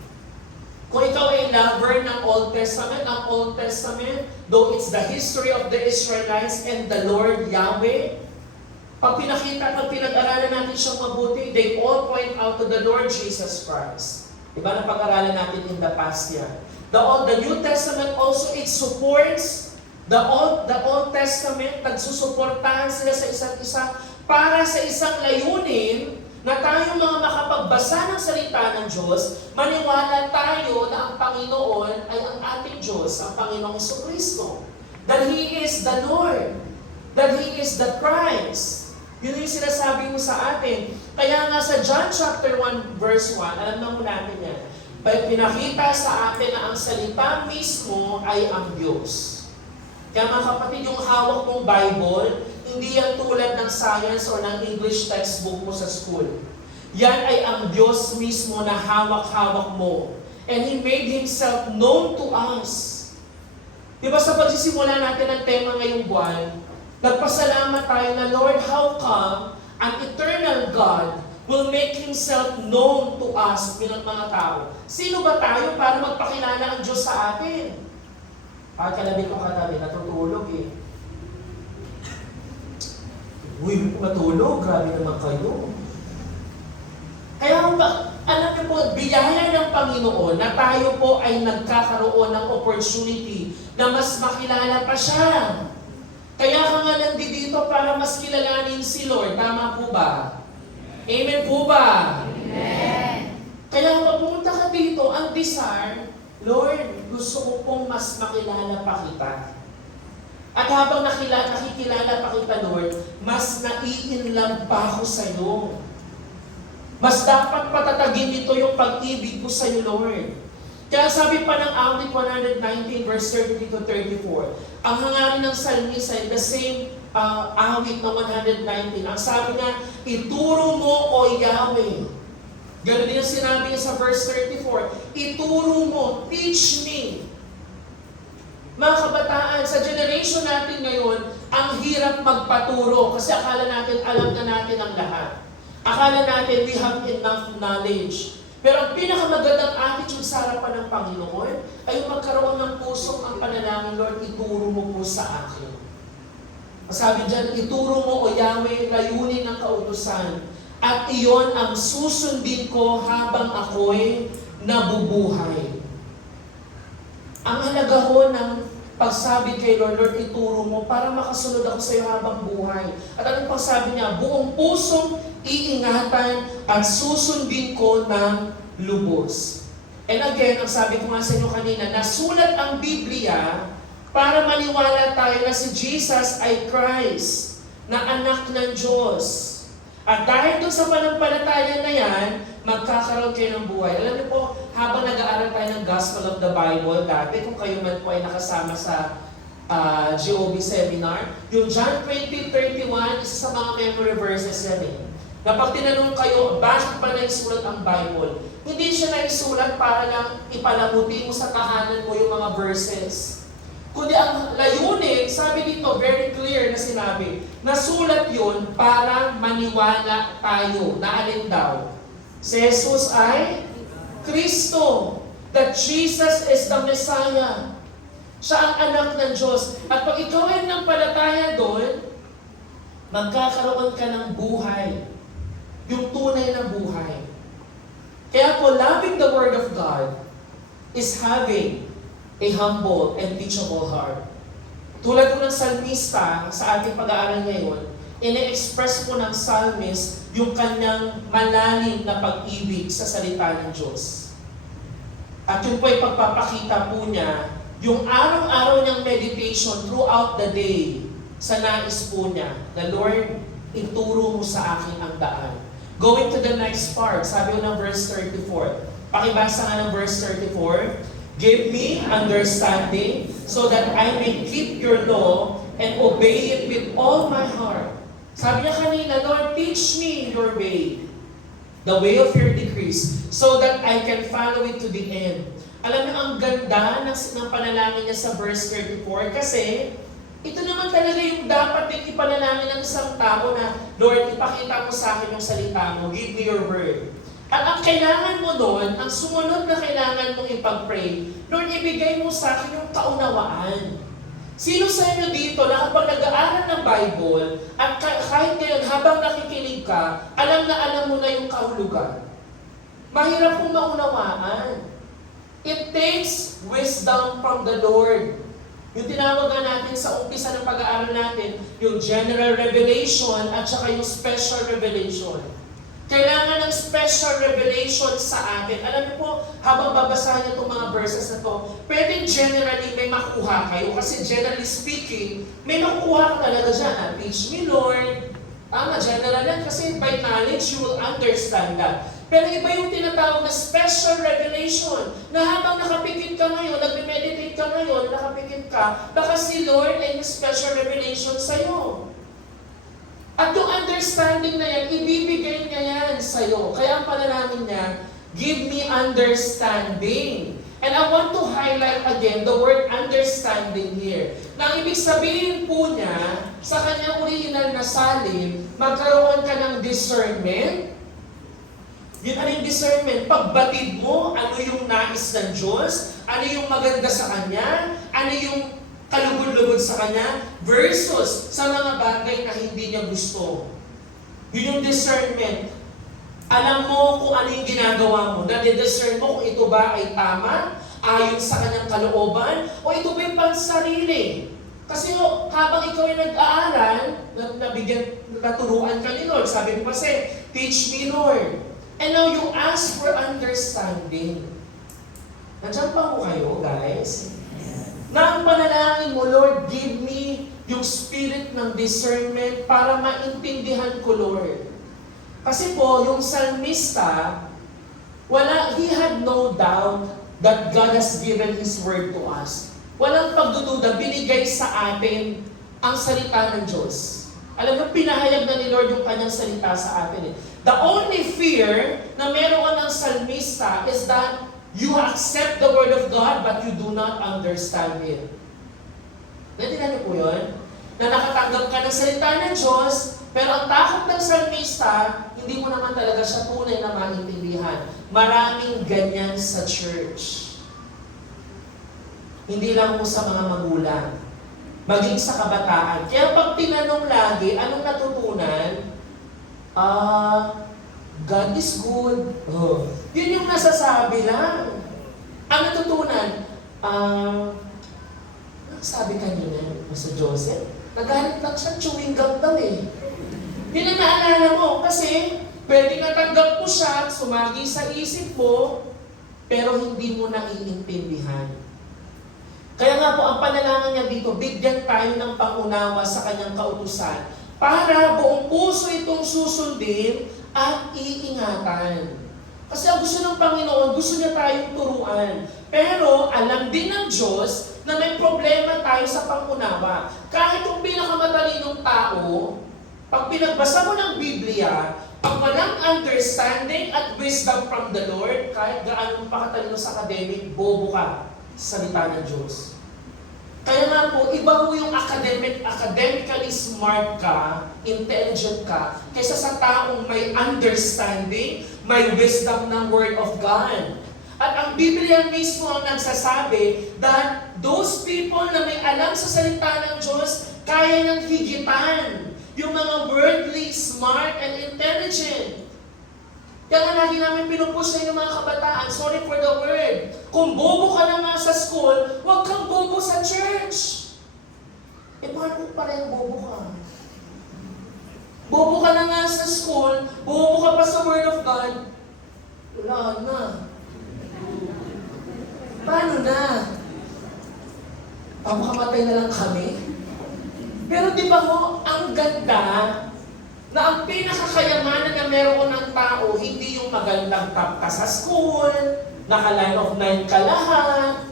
Kung ikaw ay lover ng Old Testament, ang Old Testament, though it's the history of the Israelites and the Lord Yahweh, pag pinakita at pinag-aralan natin siyang mabuti, they all point out to the Lord Jesus Christ. Diba na pag-aralan natin in the past yan? The New Testament also, it supports The Old Testament, nagsusuportahan sila sa isa't isa para sa isang layunin na tayo mga makapagbasa ng salita ng Diyos, maniwala tayo na ang Panginoon ay ang ating Diyos, ang Panginoong Jesucristo. That He is the Lord. That He is the Christ. Yun yung sinasabi mo sa atin. Kaya nga sa John chapter 1 verse 1, alam na mo natin yan, pinakita sa atin na ang salita mismo ay ang Diyos. Kaya mga kapatid, yung hawak mong Bible, hindi yan tulad ng science o ng English textbook mo sa school. Yan ay ang Diyos mismo na hawak-hawak mo. And He made Himself known to us. Diba sa pagsisimula natin ng tema ngayong buwan, nagpasalamat tayo na, Lord, how come an eternal God will make Himself known to us bilang mga tao? Sino ba tayo para magpakilala ang Diyos sa atin? Kalabi ko katabi, natutulog eh. Uy, matulog, grabe naman kayo. Kaya alam niyo po, biyaya ng Panginoon na tayo po ay nagkakaroon ng opportunity na mas makilala pa siya. Kaya ka nga nandito para mas kilalanin si Lord. Tama po ba? Amen po ba? Amen. Kaya pag pumunta ka dito, ang desire, Lord, gusto ko pong mas makilala pa kita. At habang nakikilala pa kita, Lord, mas nai-inlove pa ako sa iyo. Mas dapat patatagin nito yung pag-ibig ko sa iyo, Lord. Kaya sabi pa ng awit 119 verse 30 to 34, ang hangarin ng salmista ay the same awit na 119. Ang sabi niya, ituro mo, O Yahweh. Ganun din ang sinabi niya sa verse 34, ituro mo, teach me. Mga kabataan, sa generation natin ngayon, ang hirap magpaturo kasi akala natin alam na natin ang lahat. Akala natin we have enough knowledge. Pero ang pinakamagandang attitude sa harapan ng Panginoon ay magkaroon ng pusong ang panalangin, Lord, ituro mo po sa akin. Sabi dyan, ituro mo, O Yahweh, layunin ng kautusan. at iyon ang susundin ko habang ako'y nabubuhay. Ang halaga ho ng pagsabi kay Lord, Lord, ituro mo para makasunod ako sa iyo habang buhay. At anong pagsabi niya? Buong pusong iingatan at susundin ko ng lubos. And again, ang sabi ko nga sa inyo kanina, nasulat ang Biblia para maniwala tayo na si Jesus ay Christ, na anak ng Diyos. At dahil doon sa panampalataya na yan, magkakaroon kayo ng buhay. Alam niyo po, habang nag-aaral tayo ng Gospel of the Bible, dati kung kayo man po ay nakasama sa GOB seminar, yung John 20:31, isa sa mga memory verses yan eh. Na pag tinanong kayo, bakit pa naisulat ang Bible? Hindi siya naisulat para lang ipalamuti mo sa tahanan mo yung mga verses. Kundi ang layunin, sabi dito, very clear na sinabi, nasulat yun para maniwala tayo. Na alin daw? Si Jesus ay Kristo. That Jesus is the Messiah. Siya ang anak ng Diyos. At pag ikaw ay nampalataya doon, magkakaroon ka ng buhay. Yung tunay na buhay. Kaya po, loving the Word of God is having a humble and teachable heart. Tulad po ng salmista sa ating pag-aaral ngayon, ine-express po ng psalmist yung kanyang malalim na pag-ibig sa salita ng Diyos. At yun po ay pagpapakita po niya yung araw-araw niyang meditation throughout the day sa nais po niya na Lord, ituro mo sa akin ang daan. Going to the next part, sabi ko ng verse 34. Pakibasa nga ng verse 34. Give me understanding so that I may keep your law and obey it with all my heart. Sabi niya kanina, Lord, teach me your way, the way of your decrees, so that I can follow it to the end. Alam niyo, ang ganda ng panalangin niya sa verse 34 kasi ito naman talaga yung dapat din ipanalangin ng isang tao na, Lord, ipakita mo sa akin yung salita mo, give me your word. At ang kailangan mo doon, ang sumunod na kailangan mong ipag-pray, Lord, ibigay mo sa akin yung kaunawaan. Sino sa inyo dito na kapag nag-aaral ng Bible, at kahit ngayon habang nakikinig ka, alam na alam mo na yung kahulugan? Mahirap kong maunawaan. It takes wisdom from the Lord. Yung tinawagan natin sa umpisa ng pag-aaral natin, yung general revelation at saka yung special revelation. Kailangan ng special revelation sa atin. Alam niyo po, habang babasahin niyo itong mga verses na to, pwede generally may makuha kayo. Kasi generally speaking, may makuha ka talaga dyan. Teach me, Lord. Tama, general yan. Kasi by knowledge, you will understand that. Pero iba yung tinatawag na special revelation. Na habang nakapikit ka ngayon, nagme-meditate ka ngayon, nakapikit ka, baka si Lord ay may special revelation sa'yo. At yung understanding na yan, ibibigay niya yan sa'yo. Kaya ang panalangin niya, give me understanding. And I want to highlight again the word understanding here. Na ang ibig sabihin po niya, sa kanyang original na salin, magkaroon ka ng discernment. Yun ano yung discernment? Pagbatid mo, ano yung nais ng Diyos, ano yung maganda sa Kanya, ano yung kalugod-lugod sa Kanya, versus sa mga bagay na hindi niya gusto. Yun yung discernment. Alam mo kung ano yung ginagawa mo. Nade-discern mo kung ito ba ay tama, ayon sa Kanyang kalooban, o ito ba yung pansarili. Kasi habang ikaw ay nag-aaral, naturuan ka ni Lord. Sabi mo kasi, teach me, Lord. And now you ask for understanding. Nandiyan pa mo kayo, guys? Na ang panalangin mo, Lord, give me yung spirit ng discernment para maintindihan ko, Lord. Kasi po, yung salmista, he had no doubt that God has given His word to us. Walang pagdududa, binigay sa atin ang salita ng Diyos. Alam mo, pinahayag na ni Lord yung kanyang salita sa atin. The only fear na meron ka ng salmista is that you accept the word of God but you do not understand it. Naintindihan niyo po yun? Na nakatanggap ka ng salita ng Diyos, pero ang takot ng salmista, hindi mo naman talaga siya tunay na maintindihan. Maraming ganyan sa church. Hindi lang po sa mga magulang. Maging sa kabataan. Kaya pag tinanong lagi, anong natutunan? God is good. Oh. Yun yung nasasabi lang. Ang natutunan, sabi kanina, Mr. Joseph, nagalit lang siya, chewing gum daw eh. Yun ang naalala mo, kasi pwede natanggap mo siya, sumagi sa isip mo, pero hindi mo naiintindihan. Kaya nga po, ang panalangin niya dito, bigyan tayo ng pangunawa sa kanyang kautusan para buong puso itong susundin at iingatan. Kasi ang gusto ng Panginoon, gusto niya tayong turuan. Pero alam din ng Diyos na may problema tayo sa pangunawa. Kahit yung pinakamatalinong tao, pag pinagbasa mo ng Biblia, pag walang understanding at wisdom from the Lord, kahit gaano mo pa katalino sa academic, bobo ka sa salita ng Diyos. Kaya nga po, iba po yung academically smart ka, intelligent ka, kaysa sa taong may understanding, may wisdom ng Word of God. At ang Biblia mismo ang nagsasabi that those people na may alam sa salita ng Diyos, kaya niyang higitan yung mga worldly, smart, and intelligent. Kaya nga lagi namin pinupush sa inyo mga kabataan, sorry for the word, kung bobo ka na nga sa school, huwag kang bobo sa church. Eh paano kung parang bobo ka? Bobo ka na nga sa school, bobo ka pa sa Word of God, wala na. Paano na? Pamakamatay na lang kami? Pero di ba ho, ang ganda na ang pinakakayamanan na meron ng tao, hindi yung magandang top ka sa school, naka-line of 9 ka lahat.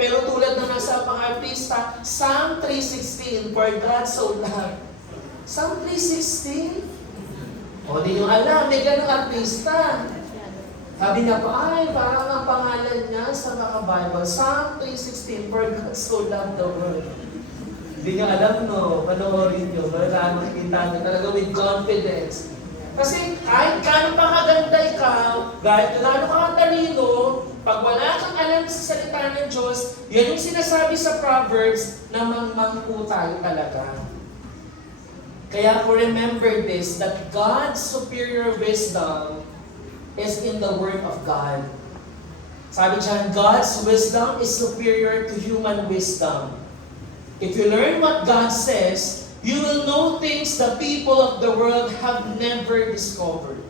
Pero tulad na nasa mga artista, Psalm 3:16, for God so loved. Psalm 3:16? O, di nyo alam, may ganong artista. Sabi niya pa, ay, parang ang pangalan niya sa mga Bible, Psalm 3:16, for God so loved the world. Hindi nyo alam, no? Panoorin nyo. Para makikita nyo talaga with confidence. Kasi kahit gano'n pa kaganda ikaw, kahit gano'n ka katalino, pag wala kang alam sa salita ng Diyos, yan yung sinasabi sa Proverbs na mangmangko tayo talaga. Kaya po remember this, that God's superior wisdom is in the Word of God. Sabi dyan, God's wisdom is superior to human wisdom. If you learn what God says, you will know things the people of the world have never discovered.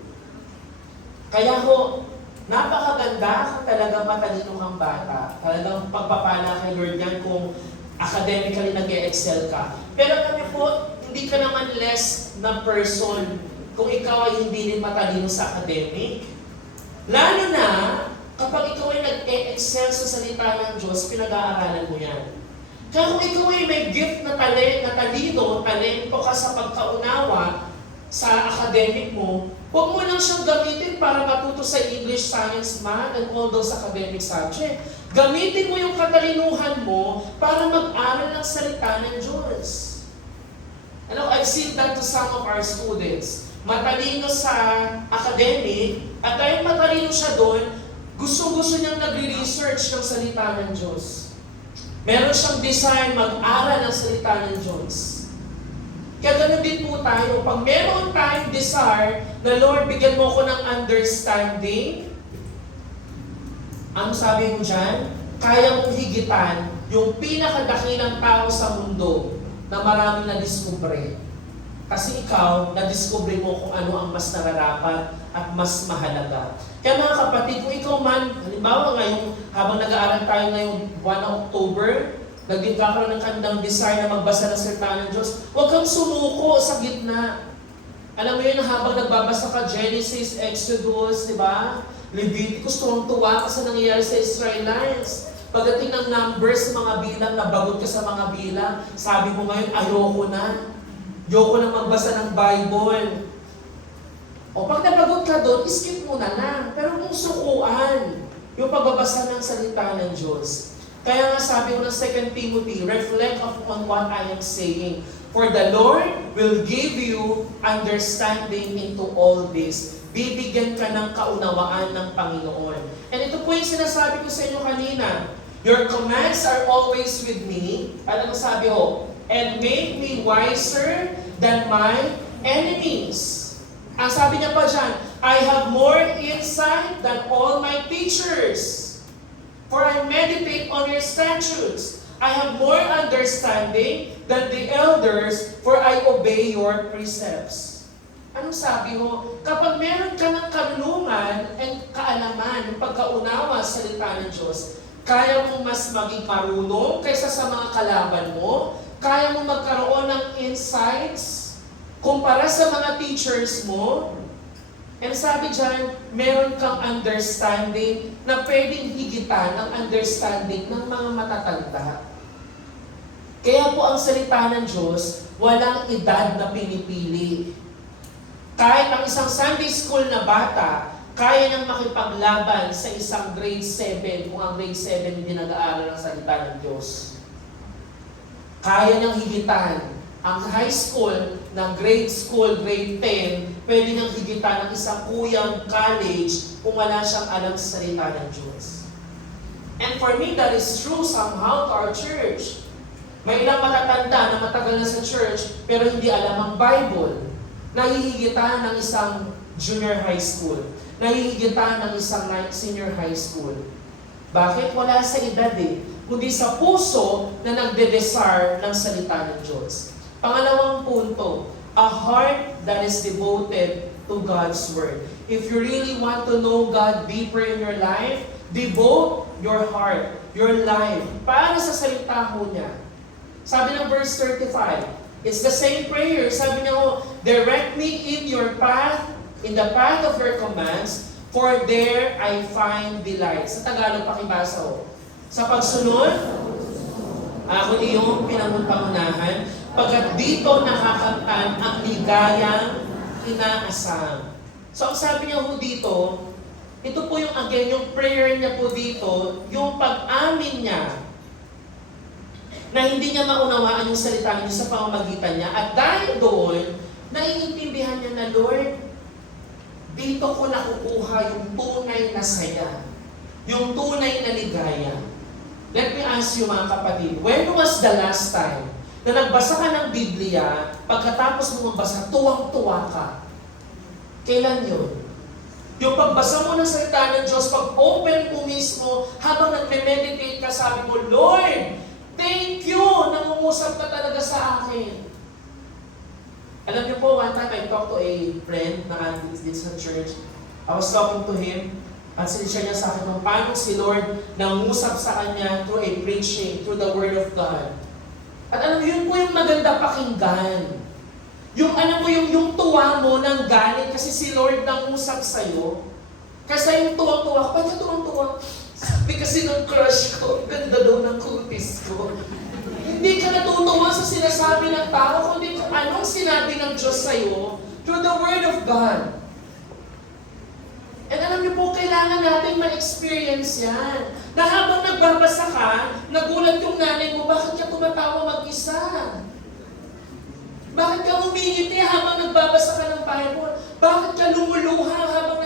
Kaya ho, napakaganda kung talagang matalino kang bata. Talagang pagpapala kay Lord yan kung academically nag-e-excel ka. Pero kami po, hindi ka naman less na person kung ikaw ay hindi rin matalino sa academic. Lalo na, kapag ikaw ay nag-e-excel sa salita ng Diyos, pinag-aaralan mo yan. Kaya kung ikaw ay may gift na talento ka sa pagkaunawa sa academic mo, huwag mo lang siyang gamitin para matuto sa English, Science, Math, and all those academic subjects. Gamitin mo yung katalinuhan mo para mag-aral ng salita ng Diyos. I've seen that to some of our students. Matalino sa academic, at dahil matalino siya doon, gusto-gusto niyang nagre-research ng salita ng Diyos. Meron siyang desire mag-aral ng salita ng Diyos. Kaya ganun din po tayo. Pag meron tayong desire na Lord, bigyan mo ko ng understanding, ano sabi mo dyan? Kaya mong higitan yung pinakadakilang tao sa mundo na maraming na-discover. Kasi ikaw, na-discover mo kung ano ang mas nararapat at mas mahalaga. Kaya mga kapatid, kung ikaw man, halimbawa ngayon, habang nag-aaral tayo ngayong buwan ng October, nagkakaroon ng kandang desire na magbasa ng salita ng Diyos, huwag kang sumuko sa gitna. Alam mo yun, habang nagbabasa ka, Genesis, Exodus, di ba? Leviticus, tuwang-tuwa ka sa nangyayari sa Israelites. Pagdating ng numbers sa mga bilang, nabagot ka sa mga bilang, sabi mo ngayon, ayoko na. Ayoko na magbasa ng Bible. O pag nabagot ka doon, skip mo na lang. Pero kung sukuan, yung pagbabasa ng salita ng Diyos. Kaya nga sabi ko ng 2 Timothy, reflect on what I am saying. For the Lord will give you understanding into all this. Bibigyan ka ng kaunawaan ng Panginoon. And ito po yung sinasabi ko sa inyo kanina. Your commands are always with me. Ano sabi ho? And make me wiser than my enemies. Ang sabi niya pa dyan, I have more insight than all my teachers. For I meditate on your statutes. I have more understanding than the elders, for I obey your precepts. Anong sabi mo? Kapag meron ka ng karunungan and kaalaman, yung pagkaunawa sa salita ng Diyos, kaya mo mas maging marunong kaysa sa mga kalaban mo, kaya mo magkaroon ng insights kumpara sa mga teachers mo, and sabi dyan, meron kang understanding na pwedeng higitan ang understanding ng mga matatanda. Kaya po ang salita ng Diyos, walang edad na pinipili. Kahit ang isang Sunday school na bata, kaya niyang makipaglaban sa isang grade 7 kung ang grade 7 hindi nag-aaral ng salita ng Diyos. Kaya niyang higitan ang high school ng grade school, grade 10, pwede niyang higitan ng isang kuyang college kung wala siyang alam sa salita ng Diyos. And for me, that is true somehow to our church. May ilang matatanda na matagal na sa church, pero hindi alam ang Bible. Nahihigitan ng isang junior high school. Nahihigitan ng isang senior high school. Bakit? Wala sa edad kundi sa puso na nagde-desire ng salita ng Diyos. Pangalawang punto, a heart that is devoted to God's Word. If you really want to know God deeper in your life, devote your heart, your life, para sa salita mo niya. Sabi ng verse 35, it's the same prayer. Sabi niya, direct me in your path, in the path of your commands, for there I find delight. Sa Tagalog, pakibasa ho. Sa pagsunod, ako iyong pinangunahan, pagkat dito nakakamtan ang ligayang inaasam. So ang sabi niya dito, ito po yung again, yung prayer niya po dito, yung pag-amin niya, na hindi niya maunawaan yung salita niya sa pamamagitan niya. At dahil doon, naiintindihan niya na, Lord, dito ko nakukuha yung tunay na saya, yung tunay na ligaya. Let me ask you mga kapatid, when was the last time na nagbasa ka ng Biblia, pagkatapos mo magbasa, tuwang-tuwa ka? Kailan yun? Yung pagbasa mo ng salita ng Diyos, pag-open mo mismo, habang nagme-meditate ka, sabi mo, Lord, thank you! Nangungusap ka talaga sa akin. Alam niyo po, one time I talked to a friend na dito sa church. I was talking to him, at sinishare niya sa akin kung paano si Lord nangusap sa kanya through a preaching, through the Word of God. At alam mo, yun po yung maganda pakinggan. Yung alam mo, yung tuwa mo nang galing kasi si Lord nangusap sa'yo. Kasi yung tuwang-tuwa, ba't ka tuwang-tuwa? Sabi kasi ng crush ko, ganda daw ng kutis ko. Hindi ka natutuwa sa sinasabi ng tao, kundi kung anong sinabi ng Diyos sa'yo through the Word of God. And alam niyo po, kailangan natin ma-experience yan. Na habang nagbabasa ka, nagulat yung nanay mo, bakit ka tumatawa mag-isa? Bakit ka umingiti habang nagbabasa ka ng Bible? Bakit ka lumuluha habang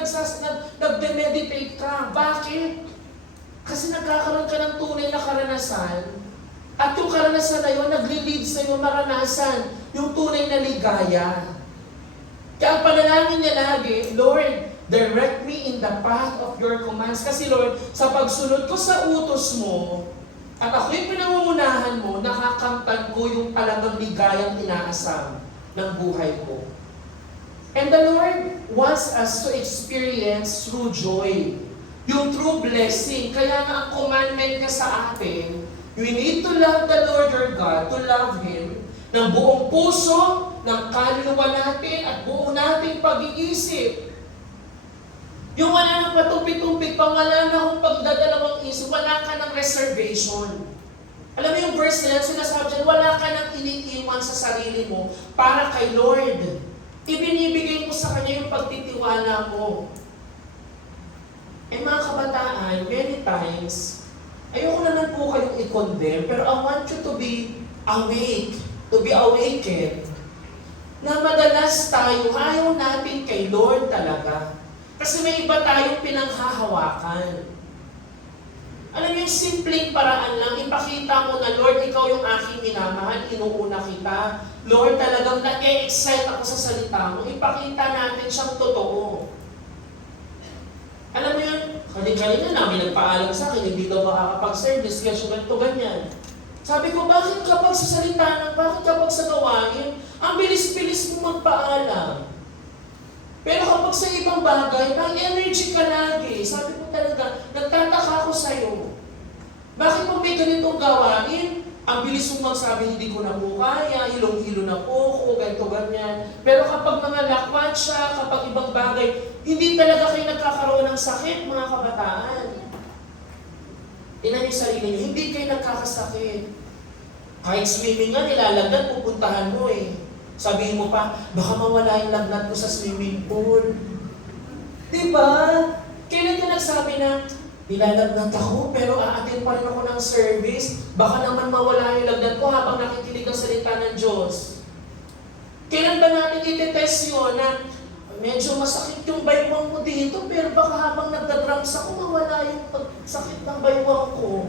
nagde-meditate ka? Bakit? Kasi nagkakaroon ka ng tunay na karanasan. At yung karanasan na yun, nagli-lead sa iyo maranasan yung tunay na ligaya. Kaya ang panalangin niya lagi, Lord, direct me in the path of your commands. Kasi Lord, sa pagsunod ko sa utos mo, at ako'y pinangungunahan mo, nakakamtan ko yung talagang ligayang inaasam ng buhay ko. And the Lord wants us to experience true joy, yung true blessing. Kaya nga ang commandment niya sa atin, we need to love the Lord your God, to love Him, ng buong puso, ng kaluluwa natin, at buong nating pag-iisip. Yung wala nang patumpik-tumpik pang wala na akong pagdadalawang isip, wala ka ng reservation. Alam mo yung verse na yan, sinasabi dyan, wala ka nang iniiwan sa sarili mo para kay Lord. Ibinibigay mo sa Kanya yung pagtitiwala mo. Eh mga kabataan, many times, ayoko naman po kayong i-condemn, pero I want you to be awake, to be awakened, na madalas tayo, ayaw natin kay Lord talaga. Kasi may iba tayong pinanghahawakan. Alam mo yung simpleng paraan lang, ipakita mo na, Lord, ikaw yung aking minamahal, inuuna kita. Lord, talagang na-excite ako sa salita mo. Ipakita natin siyang totoo. kanina namin nagpaalam sa akin, hindi daw makakapag-service, ganito, ganyan. Sabi ko, bakit kapag sa salita bakit kapag sa gawain, ang bilis-bilis mo magpaalam? Pero kapag sa ibang bagay, may energy ka lagi. Sabi ko talaga, nagtataka ako sa'yo. Bakit mo may ganitong gawain? Ang bilis mong magsabi, hindi ko na po kaya, hilong-hilo na po ako, ganito, ganyan. Pero kapag mga lakwat siya, kapag ibang bagay, hindi talaga kayo nagkakaroon ng sakit, mga kabataan. Tingnan niyo sarili niyo, hindi kayo nagkakasakit. Kahit swimming nga, nilalagdan, pupuntahan mo eh. Sabihin mo pa, baka mawala yung lagnat ko sa swimming pool. Diba? Kailan ka nagsabi na, nilalagnat ako, pero aatin pa rin ako ng service. Baka naman mawala yung lagnat ko habang nakikinig ang salita ng Diyos. Kailan ba natin itetest yun na medyo masakit yung baywang mo dito, pero baka habang nagdadrums ako, mawala yung sakit ng baywang ko.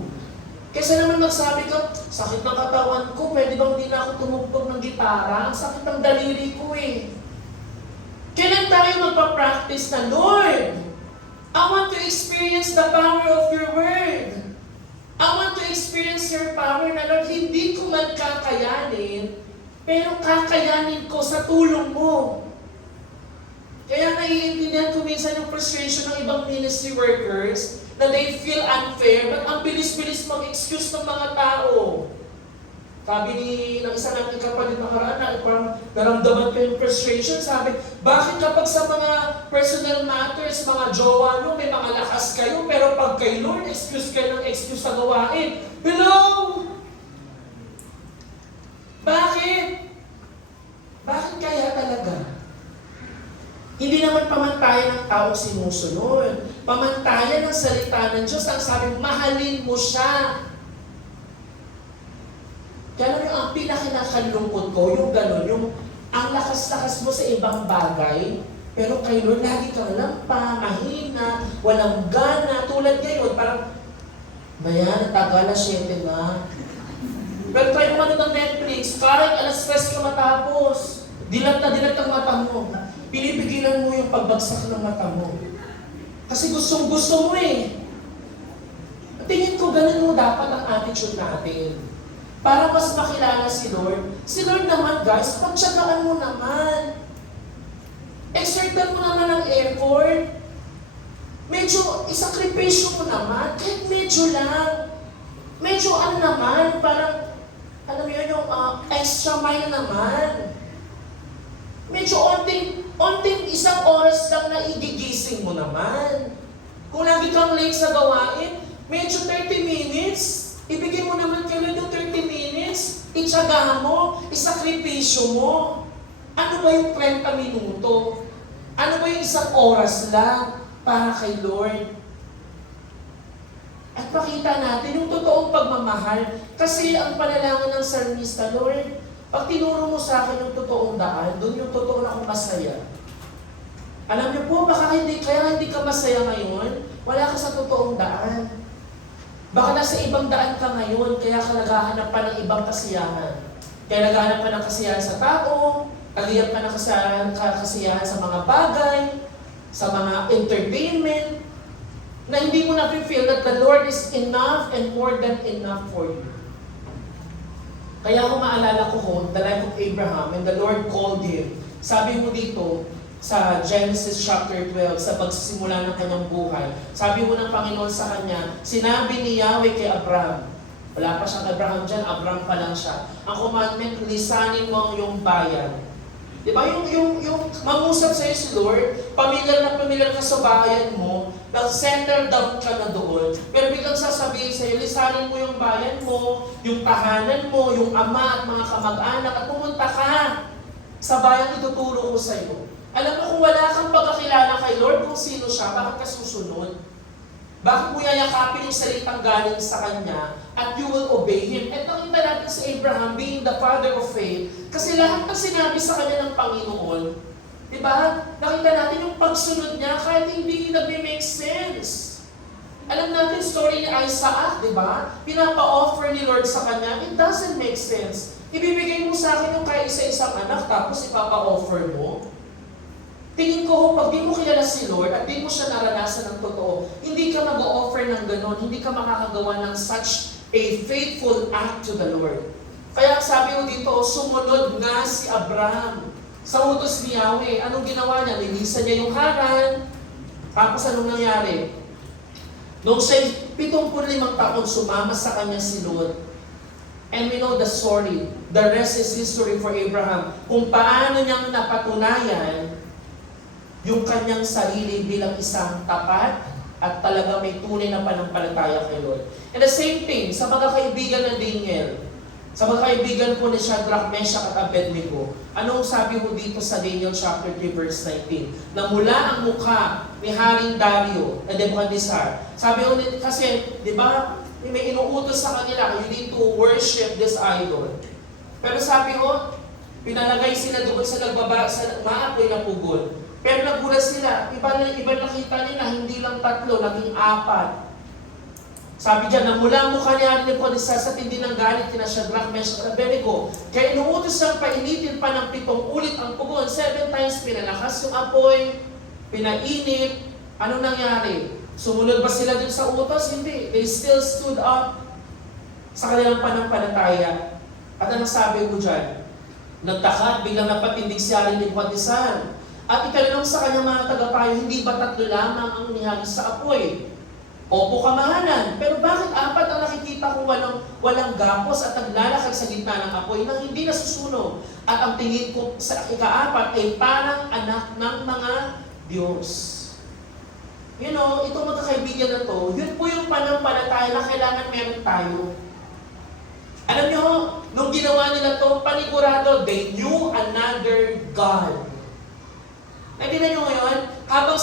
Kaysa naman magsabi ka, sakit ng katawan ko, pwede bang di na ako tumugtog ng gitara? Ang sakit ng daliri ko eh. Kailan tayo magpa-practice na, Lord, I want to experience the power of your word. I want to experience your power na, Lord, hindi ko man kakayanin, pero kakayanin ko sa tulong mo. Kaya naiintindihan ko minsan yung frustration ng ibang ministry workers na they feel unfair, but ang bilis-bilis mag-excuse ng mga tao. Sabi ng isa nating kapatid nakaraan na parang naramdaman ko yung frustration, sabi, bakit kapag sa mga personal matters, mga jowa nyo, may mga lakas kayo, pero pag kay Lord, excuse kayo ng excuse sa gawain. Hello? Bakit? Bakit kaya talaga? Hindi naman pamantayan ng taong sinusunod. Pamantayan ng salita ng Diyos. Ang sabi, mahalin mo siya. Kaya alam mo, ang pinakinakalungkot ko, yung gano'n, yung ang lakas-lakas mo sa ibang bagay, pero kay Lord, lagi kang lampa, mahina, walang gana. Tulad ngayon, parang, bayan, tagal na 7 na. Pero try mo ng Netflix, kahit alas 3 ka matapos, dilat ang mata mo. Pinipigilan mo yung pagbagsak ng mata mo. Kasi gustong-gusto mo eh. Tingin ko, ganun mo dapat ang attitude natin. Para mas makilala si Lord. Si Lord naman, guys, pagtsagaan mo naman. Exertan mo naman ang effort. Medyo, isakripisyo mo naman. Kahit medyo lang. Medyo ano naman, parang, alam mo yun, yung extra mile naman. Medyo onting isang oras lang na igigising mo naman. Kung lagi kang late sa gawain, medyo 30 minutes, ibigay mo naman kayo ng 30 minutes, itsaga mo, isakripisyo mo. Ano ba yung 30 minuto? Ano ba yung isang oras lang para kay Lord? At pakita natin yung totoong pagmamahal. Kasi ang panalangin ng salmista, Lord, pag tinuro mo sa akin yung totoong daan, doon yung totoo na akong masaya. Alam niyo po, baka kaya hindi ka masaya ngayon, wala ka sa totoong daan. Baka nasa ibang daan ka ngayon, kaya ka naghahanap pa ng ibang kasiyahan. Kaya naghahanap ka ng kasiyahan sa tao, naghahanap ka ng kasiyahan sa mga bagay, sa mga entertainment, na hindi mo na-feel that the Lord is enough and more than enough for you. Kaya kung maalala ko, the life of Abraham, and the Lord called him. Sabi mo dito, sa Genesis chapter 12, sa pagsisimula ng kanyang buhay, sabi mo ng Panginoon sa kanya, sinabi ni Yahweh kay Abraham, wala pa siyang Abraham dyan, Abraham pa lang siya. Ang commandment, lisanin mo ang iyong bayan. Di ba yung mangusap sa'yo si Lord, pamilyar ka sa bayan mo, nag-settle down ka na doon, pero biglang sasabihin sa'yo, lisanin mo yung bayan mo, yung tahanan mo, yung ama at mga kamag-anak, at pumunta ka sa bayan ituturo ko sa'yo. Alam mo, kung wala kang pagkakilala kay Lord kung sino siya, bakit ka susunod? Bakit mo yayakapin yung salitang galing sa Kanya at you will obey Him? At nakita natin si Abraham being the father of faith kasi lahat ng sinabi sa kanya ng Panginoon, di ba? Nakita natin yung pagsunod niya kahit hindi nag-make sense. Alam natin story ni Isaac, di ba? Pinapa-offer ni Lord sa kanya, it doesn't make sense. Ibibigay mo sa akin yung kay isa-isang anak tapos ipapa-offer mo? Tingin ko, pag di mo kilala si Lord at di mo siya naranasan ng totoo, hindi ka mag-o-offer ng ganon, hindi ka makakagawa ng such a faithful act to the Lord. Kaya sabi ko dito, sumunod nga si Abraham sa utos ni Yahweh. Anong ginawa niya? Nilisan niya yung Haran. Tapos anong nangyari? Noong siya'y 75 taon, sumama sa kanya si Lot. And we know the story. The rest is history for Abraham. Kung paano niyang napatunayan yung kanyang sarili bilang isang tapat at talaga may tunay na panampalataya kay Lord. And the same thing, sa mga kaibigan ng Daniel, sa mga kaibigan po ni Shadrach, Meshach at Abednego, anong sabi mo dito sa Daniel chapter 3 verse 19? Na mula ang mukha ni Haring Dario na Nebuchadnezzar. Sabi ko kasi, di ba, may inuutos sa kanila, you need to worship this idol. Pero sabi ko, pinalagay sila doon sa nagbaba, sa maapoy na pugol. Pero nagulat sila, iba nakita nila, hindi lang 3, naging 4. Sabi diyan, na mula ang mukha ni Haring Nebuchadnezzar sa tindi ng galit kina Shadrach, Meshach at Abednego, kaya inuutos siyang painitin pa ng 7 ulit ang pugon, 7 times pinalakas yung apoy, pinainit. Ano nangyari? Sumunod ba sila dun sa utos? Hindi. They still stood up sa kanilang panampalataya. At anong sabi mo dyan? Nagtaka, biglang napatindig si Haring Nebuchadnezzar. At itanong sa kanyang mga tagapayo, hindi ba 3 lamang ang nihagis sa apoy? Opo, kamahalan. Pero bakit 4 ang nakikita kong walang gapos at naglalakad sa gitna ng apoy nang hindi nasusunog? At ang tingin ko sa ika-4 ay parang anak ng mga Diyos. You know, itong magkakaibigan na to, yun po yung panampalataya na kailangan meron tayo. Alam nyo, nung ginawa nila to, panigurado, they knew another God. Nandito nyo ngayon, habang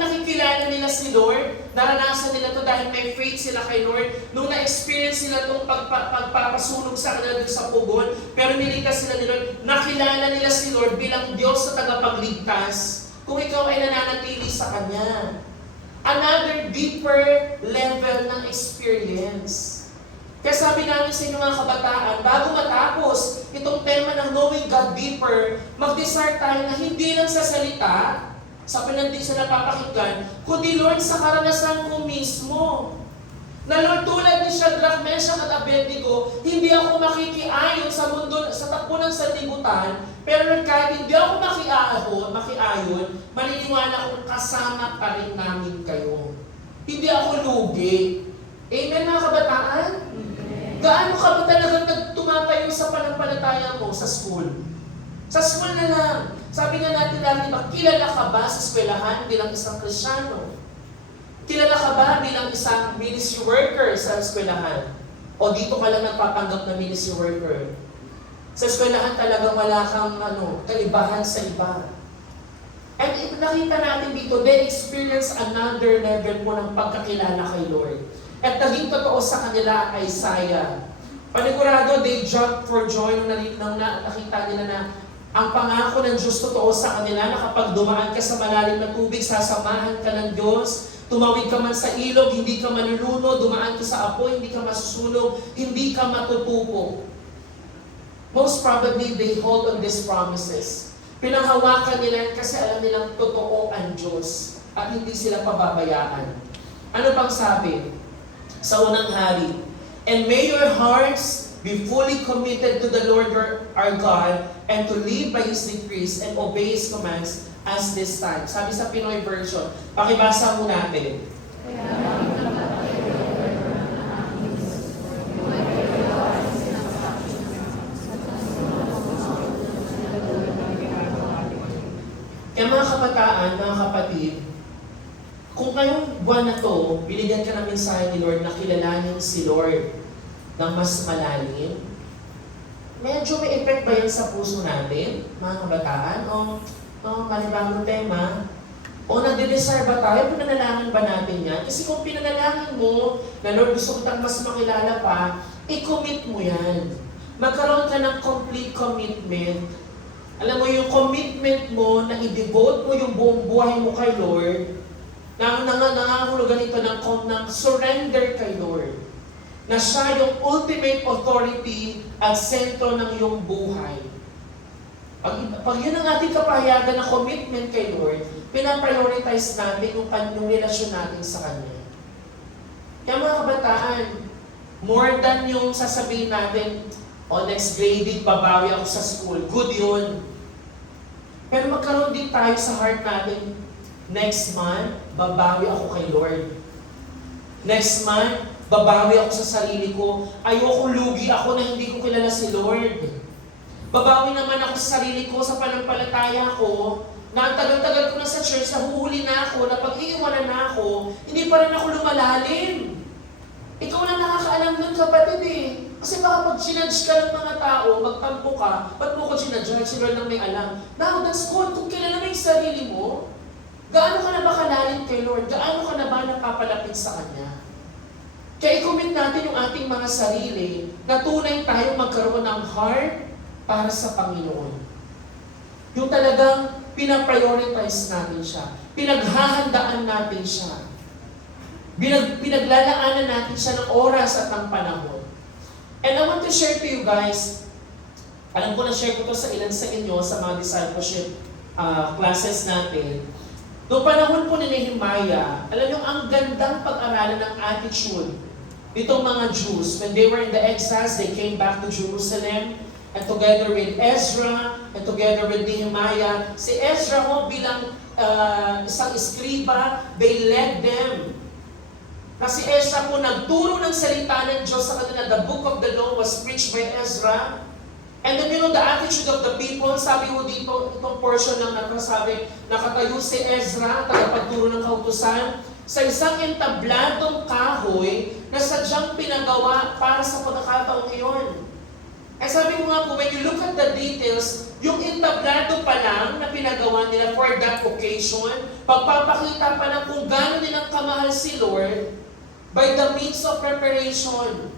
nakikilala nila si Lord, naranasan nila to dahil may faith sila kay Lord, nung na-experience nila itong pagpapasunog sa kanila dun sa pugon, pero niligtas sila ni Lord, nakilala nila si Lord bilang Diyos sa tagapagligtas, kung ikaw ay nananatili sa Kanya. Another deeper level ng experience. Kaya sabi namin sa inyo mga kabataan, bago matapos itong tema ng Knowing God Deeper, mag-desire tayo na hindi lang sa salita, sa pinandig sa napapakinggan, kundi Lord sa karanasan ko mismo. Na Lord, tulad ni Shadrach, Meshach at Abednego, hindi ako makikiayon sa mundo, sa takbo ng sanlibutan, pero Lord, kahit hindi ako makiayon, maniniwala kong kasama pa rin namin kayo. Hindi ako lugi. Amen mga kabataan? Gaano ka ba talagang tumatayo sa panampalataya mo sa school? Sa school na lang. Sabi nga natin lagi, kilala ka ba sa eskwelahan bilang isang Kristiyano? Kilala ka ba bilang isang ministry worker sa eskwelahan? O dito ka lang nagpapanggap na ministry worker? Sa eskwelahan talagang wala kang kaibahan sa iba. And nakita natin dito, they experience another level po ng pagkakilala kay Lord. At naging totoo sa kanila ay Isaiah. Panigurado, they jumped for joy nung nakita nila na ang pangako ng Diyos totoo sa kanila na kapag dumaan ka sa malalim na tubig, sasamahan ka ng Diyos. Tumawid ka man sa ilog, hindi ka maluluno. Dumaan ka sa apoy, hindi ka masusunog. Hindi ka matutupo. Most probably, they hold on these promises. Pinanghawakan nila kasi alam nilang totoo ang Diyos at hindi sila pababayaan. Ano pang sabi? Sa unang hari, and may your hearts be fully committed to the Lord our God and to live by His decrees and obey His commands as this time. Sabi sa Pinoy version, pakibasa mo natin. Kaya mga kabataan, mga kapatid, kung ngayong buwan na to, binigyan ka ng mensahe ni Lord na kilalanin si Lord ng mas malalim, medyo may effect ba yan sa puso natin, mga kabataan? O malibagong tema? O nagde-desire ba tayo? Pinanalangin ba natin yan? Kasi kung pinanalangin mo na Lord, gusto kitang mas makilala pa, i-commit mo yan. Magkaroon ka ng complete commitment. Alam mo, yung commitment mo na i-devote mo yung buong buhay mo kay Lord, nangangahulugan ito ng surrender kay Lord. Na siya yung ultimate authority at sentro ng iyong buhay. Pag yun ang ating kapahayagan na commitment kay Lord, pinaprioritize natin yung relasyon natin sa Kanya. Kaya mga kabataan, more than yung sasabihin natin, next grading, babawi ako sa school. Good yun. Pero magkaroon din tayo sa heart natin, next month, babawi ako kay Lord. Next month, babawi ako sa sarili ko. Ayoko lugi ako na hindi ko kilala si Lord. Babawi naman ako sa sarili ko, sa panampalataya ko, na ang tagal-tagal ko na sa church, nahuhuli na ako, na pag-iiwanan na ako, hindi pa rin ako lumalalim. Ikaw lang nakakaalam nun, kapatid eh. Kasi baka pag sinudge ka ng mga tao, magtampo ka, ba't mo ko sinudge? Si Lord lang may alam. Now, that's good. Kung kilala mo yung sarili mo, gaano ka na ba kalalim kay Lord? Gaano ka na ba napapalapit sa Kanya? Kaya i-commit natin yung ating mga sarili na tunay tayo magkaroon ng heart para sa Panginoon. Yung talagang pinaprioritize natin siya. Pinaghahandaan natin siya. Pinaglalaanan natin siya ng oras at ng panahon. And I want to share to you guys, alam ko na-share ko to sa ilan sa inyo sa mga discipleship classes natin. Noong panahon po ni Nehemiah, alam nyo, ang gandang pag-aralan ng attitude nitong mga Jews. When they were in the exiles, they came back to Jerusalem. And together with Ezra, and together with Nehemiah, si Ezra ho bilang isang eskriba, they led them. Kasi Ezra po nagturo ng salita ng Diyos sa kanila. The book of the law was preached by Ezra. And then you know, the attitude of the people, sabi mo dito, itong portion ng nakasabi, nakatayo si Ezra, tagapagturo ng kautusan, sa isang entabladong kahoy na sadyang pinagawa para sa pagkakataong iyon. Eh sabi ko nga po, when you look at the details, yung entablado pa lang na pinagawa nila for that occasion, pagpapakita pa lang kung gaano nilang kamahal si Lord by the means of preparation.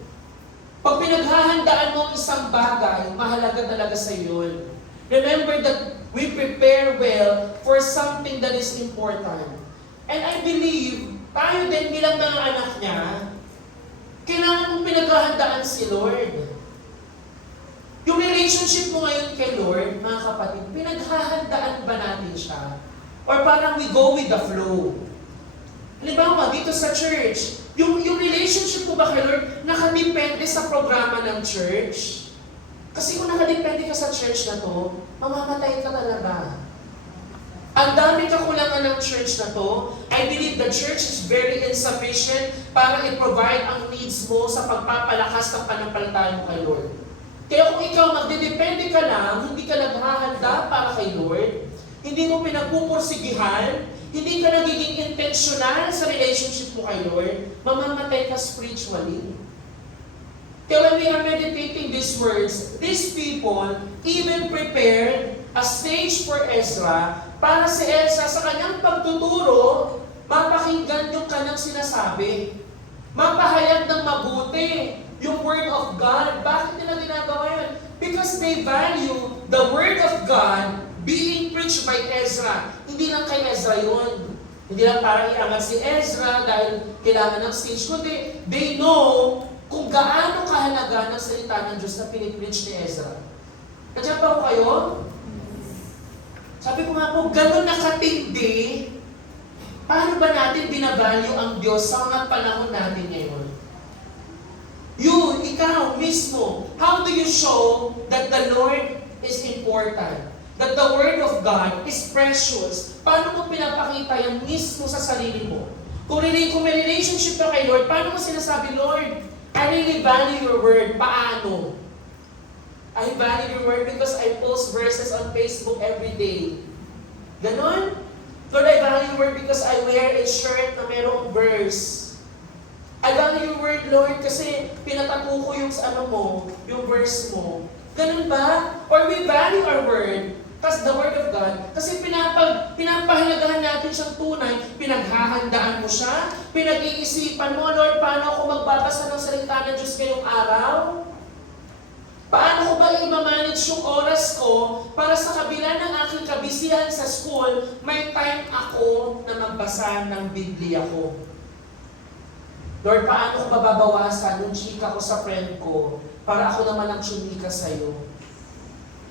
Pag pinaghahandaan mo ang isang bagay, mahalaga talaga sa iyo yun. Remember that we prepare well for something that is important. And I believe, tayo din bilang mga anak niya, kailangan mong pinaghahandaan si Lord. Yung relationship mo ngayon kay Lord, mga kapatid, pinaghahandaan ba natin siya? Or parang we go with the flow? Halimbawa, dito sa church, yung relationship mo ba kay Lord, nakadepende sa programa ng church? Kasi kung nakadepende ka sa church na to, mamamatay ka talaga. Ang dami kakulangan ng church na to. I believe the church is very insufficient para i-provide ang needs mo sa pagpapalakas ng panampalataya mo kay Lord. Kaya kung ikaw magdedepende ka lang, hindi ka naghahanda para kay Lord, hindi mo pinagpupursigihan, hindi ka nagiging intentional sa relationship mo kay Lord, mamamatay ka spiritually. Kaya when we are meditating these words, these people even prepared a stage for Ezra para si Ezra sa kanyang pagtuturo, mapakinggan yung kanyang sinasabi. Mapahayag ng mabuti yung Word of God. Bakit nila ginagawa yun? Because they value the Word of God being preached by Ezra. Hindi lang kay Ezra yun. Hindi lang para iangat si Ezra dahil kailangan ng stage. Kundi they know kung gaano kahalaga ng salita ng Diyos na pinipreach ni Ezra. Nandiyan pa ko kayo? Sabi ko nga po, gano'n nakatindi, paano ba natin binavalue ang Diyos sa mga panahon natin ngayon? You, ikaw mismo, how do you show that the Lord is important? That the Word of God is precious? Paano mo pinapakita yan mismo sa sarili mo? Kung may relationship ka kay Lord, paano mo sinasabi, Lord, I really value your Word. Paano? I value your Word because I post verses on Facebook every day. Ganon? Lord, I value your Word because I wear a shirt na mayroong verse. I value your Word, Lord, kasi pinatato ko yung yung verse mo. Ganun ba? Or we value our Word, kasi the Word of God, kasi pinapahalagahan natin siyang tunay, pinaghahandaan mo siya, pinag-iisipan mo, Lord, paano ako magbabasa ng salita ng Diyos ngayong araw? Paano ko ba i-manage yung oras ko para sa kabila ng aking kabisihan sa school, may time ako na magbasa ng Biblia ko? Lord, paano ko mababawasan yung chika ko sa friend ko para ako naman ang chumika sa'yo?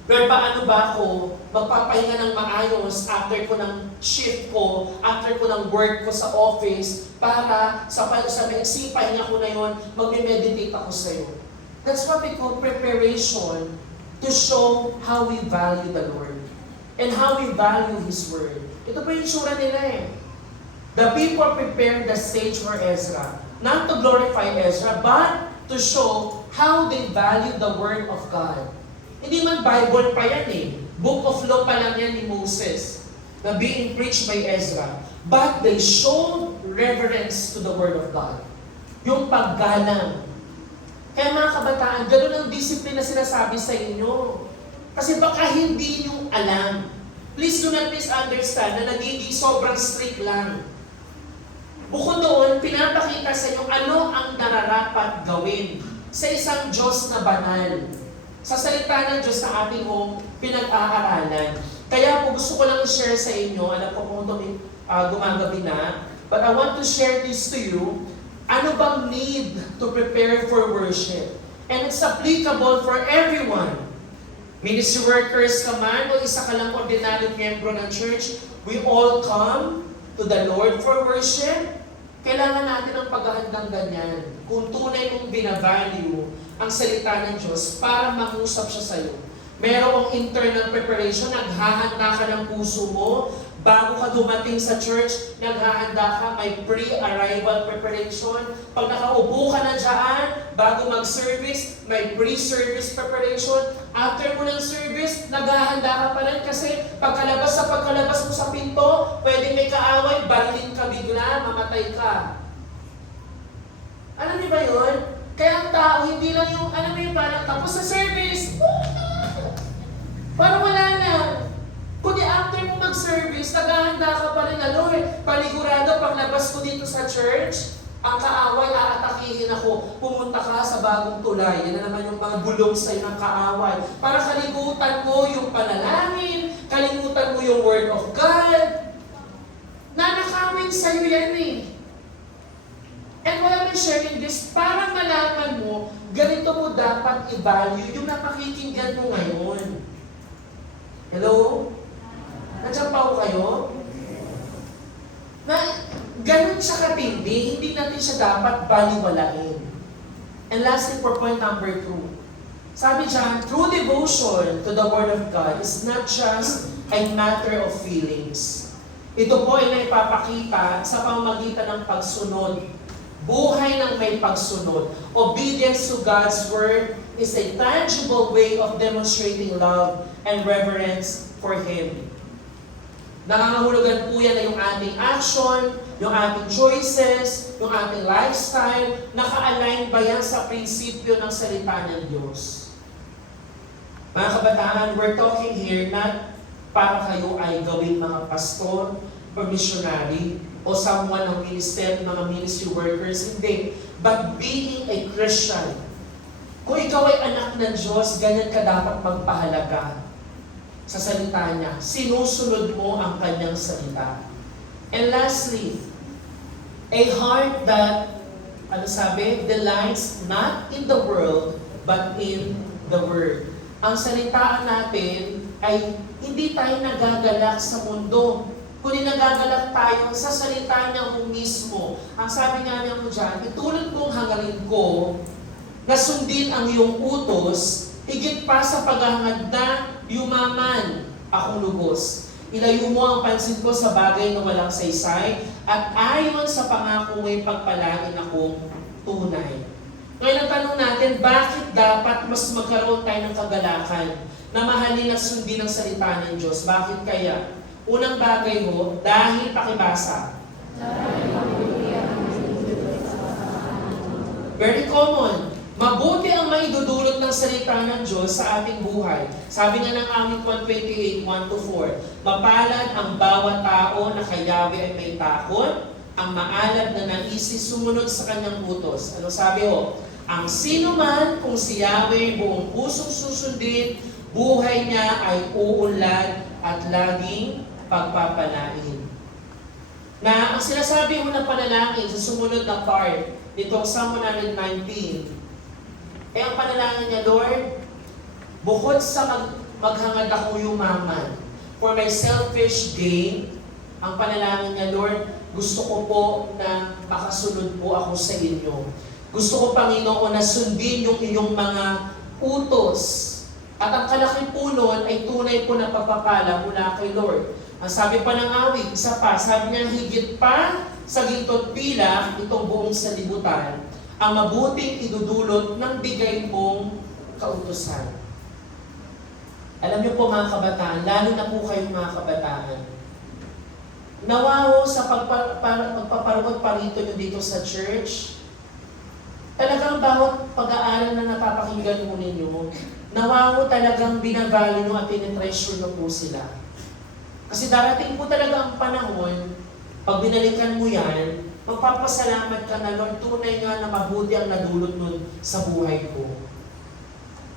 Lord, paano ba ako magpapahinga ng maayos after ko ng shift ko, after ko ng work ko sa office, para sa maiksi pahinga ko na yun, magme-meditate ako sa iyo. That's what we call preparation to show how we value the Lord and how we value His Word. Ito pa yung sura nila eh. The people prepared the stage for Ezra, not to glorify Ezra, but to show how they value the Word of God. Hindi man Bible pa yan eh. Book of Law pa lang yan ni Moses na being preached by Ezra. But they showed reverence to the Word of God. Yung paggalang. Kaya mga kabataan, gano'n ang discipline na sinasabi sa inyo. Kasi baka hindi nyo alam. Please do not misunderstand na nagiging sobrang strict lang. Bukod doon, pinapakita sa inyo ano ang nararapat gawin sa isang Diyos na banal. Sa salita ng Diyos na ating pinag-aaralan. Kaya po gusto ko lang i-share sa inyo, alam ko kung ito gumagabi na, but I want to share this to you, ano bang need to prepare for worship? And it's applicable for everyone. Ministry workers ka man, o isa ka lang ordinaryong miyembro ng church, we all come to the Lord for worship. Kailangan natin ang paghahandang ganyan. Kung tunay mong binavalue ang salita ng Diyos para mangusap siya sa iyo. Merong internal preparation, naghahanda ka ng puso mo. Bago ka dumating sa church, naghahanda ka, may pre-arrival preparation. Pag nakaupo ka na dyan, bago mag-service, may pre-service preparation. After mo ng service, naghahanda ka pa rin kasi pagkalabas mo sa pinto, pwedeng may kaaway, barilin ka bigla, mamatay ka. Alam niyo ba yun? Kaya ang tao, hindi lang yung, alam mo yung parang tapos sa service, parang wala na. Kundi after mo mag-service, naghahanda ka pa rin na, Lord, panigurado, paglabas ko dito sa church, ang kaaway, aatakihin ako. Pumunta ka sa bagong tulay. Yan na naman yung mga bulong sa'yo ng kaaway. Para kalimutan mo yung panalangin, kalimutan mo yung Word of God. Nanakawin sa'yo yan eh. And why am I sharing this? Para malaman mo, ganito mo dapat i-value yung napakikinggan mo ngayon. Hello? Nandiyan pa ako kayo? Na ganun siya katindi, hindi natin siya dapat baliwalain. And lastly, for point number 2. Sabi dyan, true devotion to the Word of God is not just a matter of feelings. Ito po ay naipapakita sa pamamagitan ng pagsunod. Buhay ng may pagsunod. Obedience to God's Word is a tangible way of demonstrating love and reverence for Him. Nangangahulugan po yan na yung ating action, yung ating choices, yung ating lifestyle, naka-align ba yan sa prinsipyo ng salita ng Diyos? Mga kabataan, we're talking here not para kayo ay gawing mga pastor, or missionary, o someone ng ministry, mga ministry workers, hindi. But being a Christian, kung ikaw ay anak ng Diyos, ganyan ka dapat magpahalaga sa salita niya. Sinusunod mo ang kanyang salita. And lastly, a heart that, delights not in the world, but in the Word. Ang salitaan natin ay hindi tayo nagagalak sa mundo, kundi nagagalak tayo sa salita niya mismo. Ang sabi nga niya mo dyan, itulad mong hangarin ko na sundin ang iyong utos, higit pa sa paghahangad na yumaman akong lubos. Ilayo mo ang pansin ko sa bagay na walang saysay, at ayon sa pangako mo'y pagpalain akong tunay. Ngayon ang tanong natin, bakit dapat mas magkaroon tayo ng kagalakan na mahalin at sundin ang salita ng Diyos? Bakit kaya? Unang bagay mo, dahil pakibasa. Very common. Mabuti ang maidudulot ng salita ng Diyos sa ating buhay. Sabi nga ng Awit 128, 1-4, mapalad ang bawat tao na kay Yahweh ay may takot, ang maalab na naisis sumunod sa kanyang utos. Ano sabi ho? Ang sino man kung si Yahweh buong pusong susundin, buhay niya ay uunlad at laging pagpapalain. Na ang sinasabi mo ng panalangin sa sumunod na part nitong Psalm 119, ang panalangin niya, Lord, bukod sa maghangad ako yumaman. For my selfish gain, ang panalangin niya, Lord, gusto ko po na makasunod po ako sa inyo. Gusto ko, Panginoon, na sundin yung inyong mga utos. At ang kalaki po nun ay tunay po na pagpapala mula kay Lord. Ang sabi pa ng awit, isa pa, sabi niya, higit pa sa ginto't pilak, itong buong salibutan, ang mabuting idudulot ng bigay mong kautusan. Alam niyo po mga kabataan, lalo na po kayong mga kabataan, nawaho sa pagpaparugot parito nyo dito sa church, talagang bawat pag-aaral na napapakinggan mo ninyo, nawaho talagang binavalue nyo at tinitreasure nyo po sila. Kasi darating po talaga ang panahon, pag binalikan mo yan, magpapasalamat ka na, Lord, tunay nga na mabuti ang nadulot nun sa buhay ko.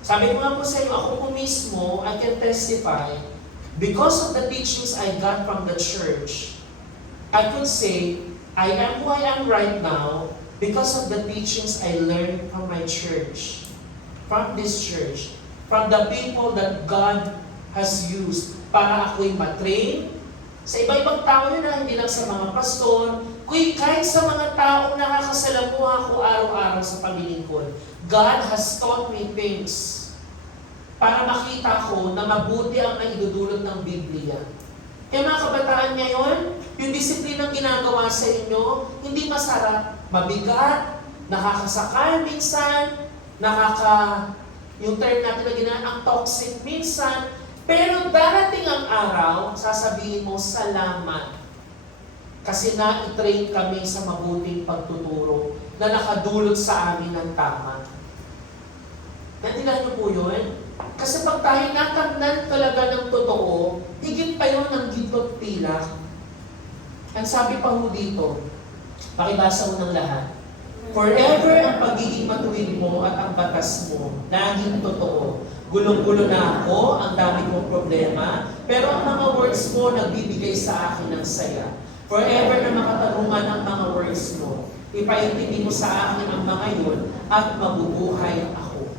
Sabi ko nga po sa inyo, ako po mismo, I can testify, because of the teachings I got from the church, I could say, I am who I am right now because of the teachings I learned from my church, from this church, from the people that God has used para ako'y matrain. Sa iba-ibang tao yun na, hindi lang sa mga pastor, kahit sa mga taong nakakasalamuha ko araw-araw sa paglilingkod. God has taught me things para makita ko na mabuti ang naidudulot ng Biblia. Kaya mga kabataan ngayon, yung disiplinang ginagawa sa inyo, hindi masarap, mabigat, nakakasakal minsan, yung term natin na ginagawa, ang toxic minsan, pero darating ang araw, sasabihin mo, salamat. Kasi na-train kami sa mabuting pagtuturo na nakadulot sa amin ng tama. Naintindihan niyo po yun? Kasi pag tayo natamnan talaga ng totoo, higit pa yun ng ginto't pilak. Ang sabi pa ho dito, pakibasa mo ng lahat. Forever ang pagiging matuwid mo at ang batas mo, laging totoo. Gulong-gulo na ako, ang dami kong problema, pero ang mga words mo nagbibigay sa akin ng saya. Forever na makatarungan ang mga words mo. Ipaintindi mo sa akin ang mga yun at mabubuhay ako.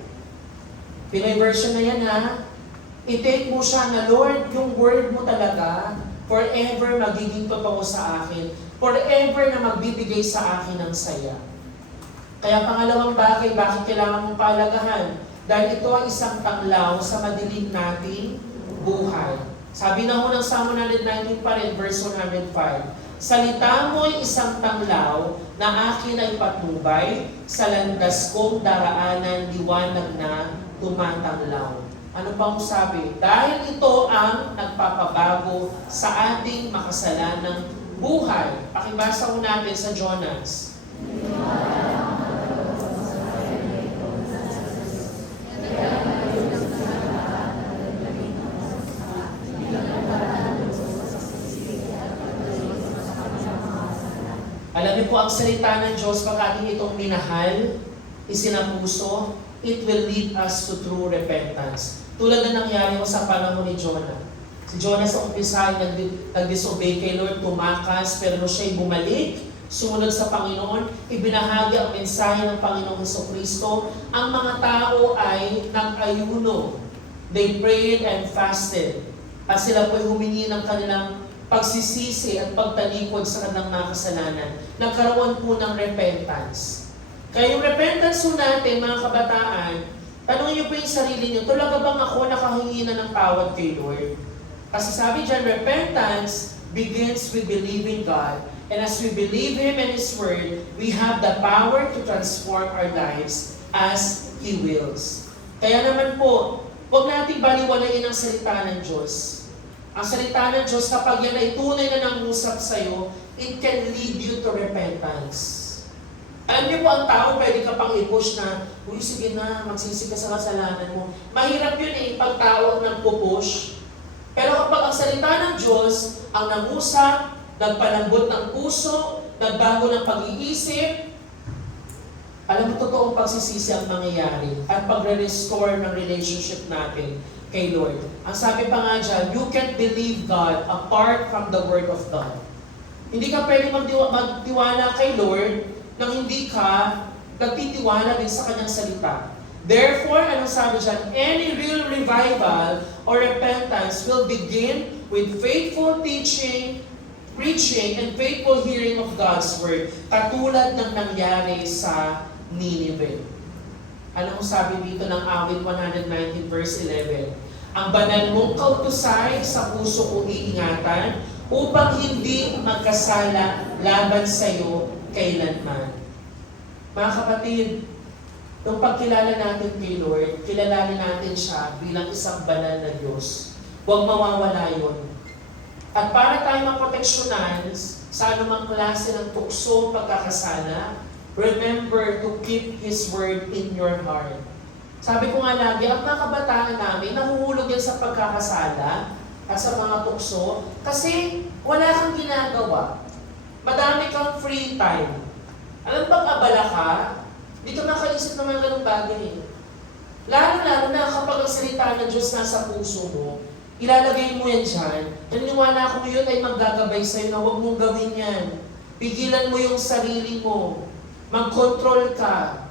Pinoy version na yan ha. I-take mo siya na, Lord, yung word mo talaga, forever magiging totoo sa akin. Forever na magbibigay sa akin ng saya. Kaya pangalawang bagay, bakit kailangan mong palagahan? Dahil ito ay isang tanglaw sa madilim nating buhay. Sabi na ho ng Psalm 119 pa rin, verse 105, salita mo'y isang tanglaw na akin ay patnubay, sa landas kong daraanan liwanag na tumatanglaw. Ano pang sabi? Dahil ito ang nagpapabago sa ating makasalanang buhay. Pakibasa ko natin sa Jonas. Alam niyo po, ang salita ng Diyos, pag ating itong minahal, isinapuso, it will lead us to true repentance. Tulad na nangyari mo sa panahon ni Jonah. Si Jonah sa umpisa ay nag-disobey kay Lord, tumakas, pero nung siya'y bumalik, sumunod sa Panginoon, ibinahagi ang mensahe ng Panginoong Jesucristo, ang mga tao ay nag-ayuno. They prayed and fasted. At sila po'y humingi ng kanilang pagsisisi at pagtalikod sa kanilang mga kasalanan. Nagkaroon po ng repentance. Kaya yung repentance po natin, mga kabataan, tanongin niyo po yung sarili niyo, talaga bang ako nakahingi na ng tawad kay Lord? Kasi sabi dyan, repentance begins with believing God. And as we believe Him and His Word, we have the power to transform our lives as He wills. Kaya naman po, huwag nating baliwalain ang salita ng Diyos. Ang salita ng Diyos, kapag yan ay tunay na nangusap sa'yo, it can lead you to repentance. Alam niyo po, ang tao, pwede ka pang i-push na, uy, sige na, magsisi ka sa kasalanan mo. Mahirap yun eh, pag tao ang nagpo-push. Pero kapag ang salita ng Diyos, ang nangusap, nagpalambot ng puso, nagbago ng pag-iisip, alam mo, totoong pagsisisi ang mangyayari at pagre-restore ng relationship natin kay Lord. Ang sabi pa nga dyan, you can't believe God apart from the Word of God. Hindi ka pwede magtiwala kay Lord nang hindi ka nagtitiwala din sa Kanyang salita. Therefore, anong sabi dyan? Any real revival or repentance will begin with faithful teaching, preaching, and faithful hearing of God's Word. Katulad ng nangyari sa Nineveh. Anong sabi dito ng awit 119 verse 11? Ang banal mong kautusay sa puso ko iingatan upang hindi magkasala laban sa iyo kailanman. Mga kapatid, nung pagkilala natin kay Lord, kilalanin natin siya bilang isang banal na Diyos. Huwag mawawala yun. At para tayo maproteksyonan sa anumang klase ng tukso pagkakasala, remember to keep His Word in your heart. Sabi ko nga lagi, ang mga kabataan namin, nahuhulog yan sa pagkakasala at sa mga tukso kasi wala kang ginagawa. Madami kang free time. Alam bang abala ka? Di ka makaisip naman ganung bagay. Lalo-lalo na kapag ang salita ng Diyos nasa puso mo, ilalagay mo yan dyan. Naniniwala ko yun ay maggagabay sa'yo na huwag mong gawin yan. Pigilan mo yung sarili mo. Mag-control ka.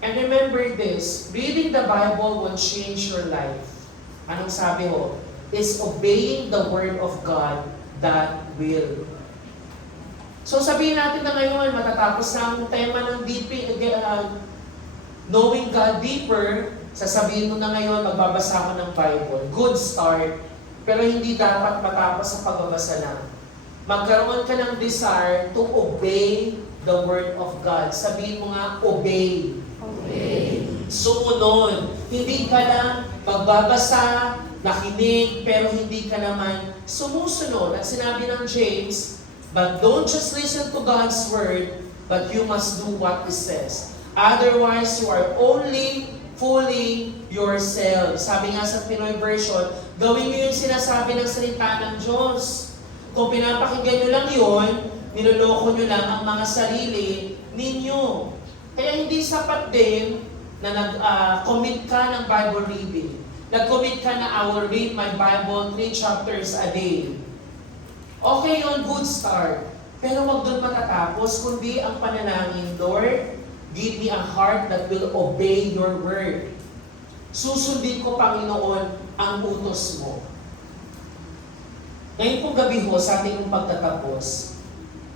And remember this, reading the Bible will change your life. Anong sabi ho? Is obeying the Word of God that will. So sabihin natin na ngayon, matatapos na ang tema ng knowing God deeper, sasabihin mo na ngayon, magbabasa ako ng Bible. Good start, pero hindi dapat matapos sa pagbabasa lang. Magkaroon ka ng desire to obey the Word of God. Sabihin mo nga, obey. Obey. Sumunod. Hindi ka lang magbabasa, nakinig, pero hindi ka naman sumusunod. At sinabi ng James, but don't just listen to God's Word, but you must do what it says. Otherwise, you are only fooling yourself. Sabi nga sa Pinoy version, gawin niyo yung sinasabi ng salita ng Diyos. Kung pinapakinggan nyo lang yun, niloloko nyo lang ang mga sarili ninyo. Kaya hindi sapat din na nag-commit ka ng Bible reading. Nag-commit ka na I will read my Bible 3 chapters a day. Okay yun, good start. Pero wag doon matatapos, kundi ang panalangin, Lord, give me a heart that will obey your word. Susundin ko, Panginoon, ang utos mo. Ngayon pong gabi ho, sa ating pagtatapos,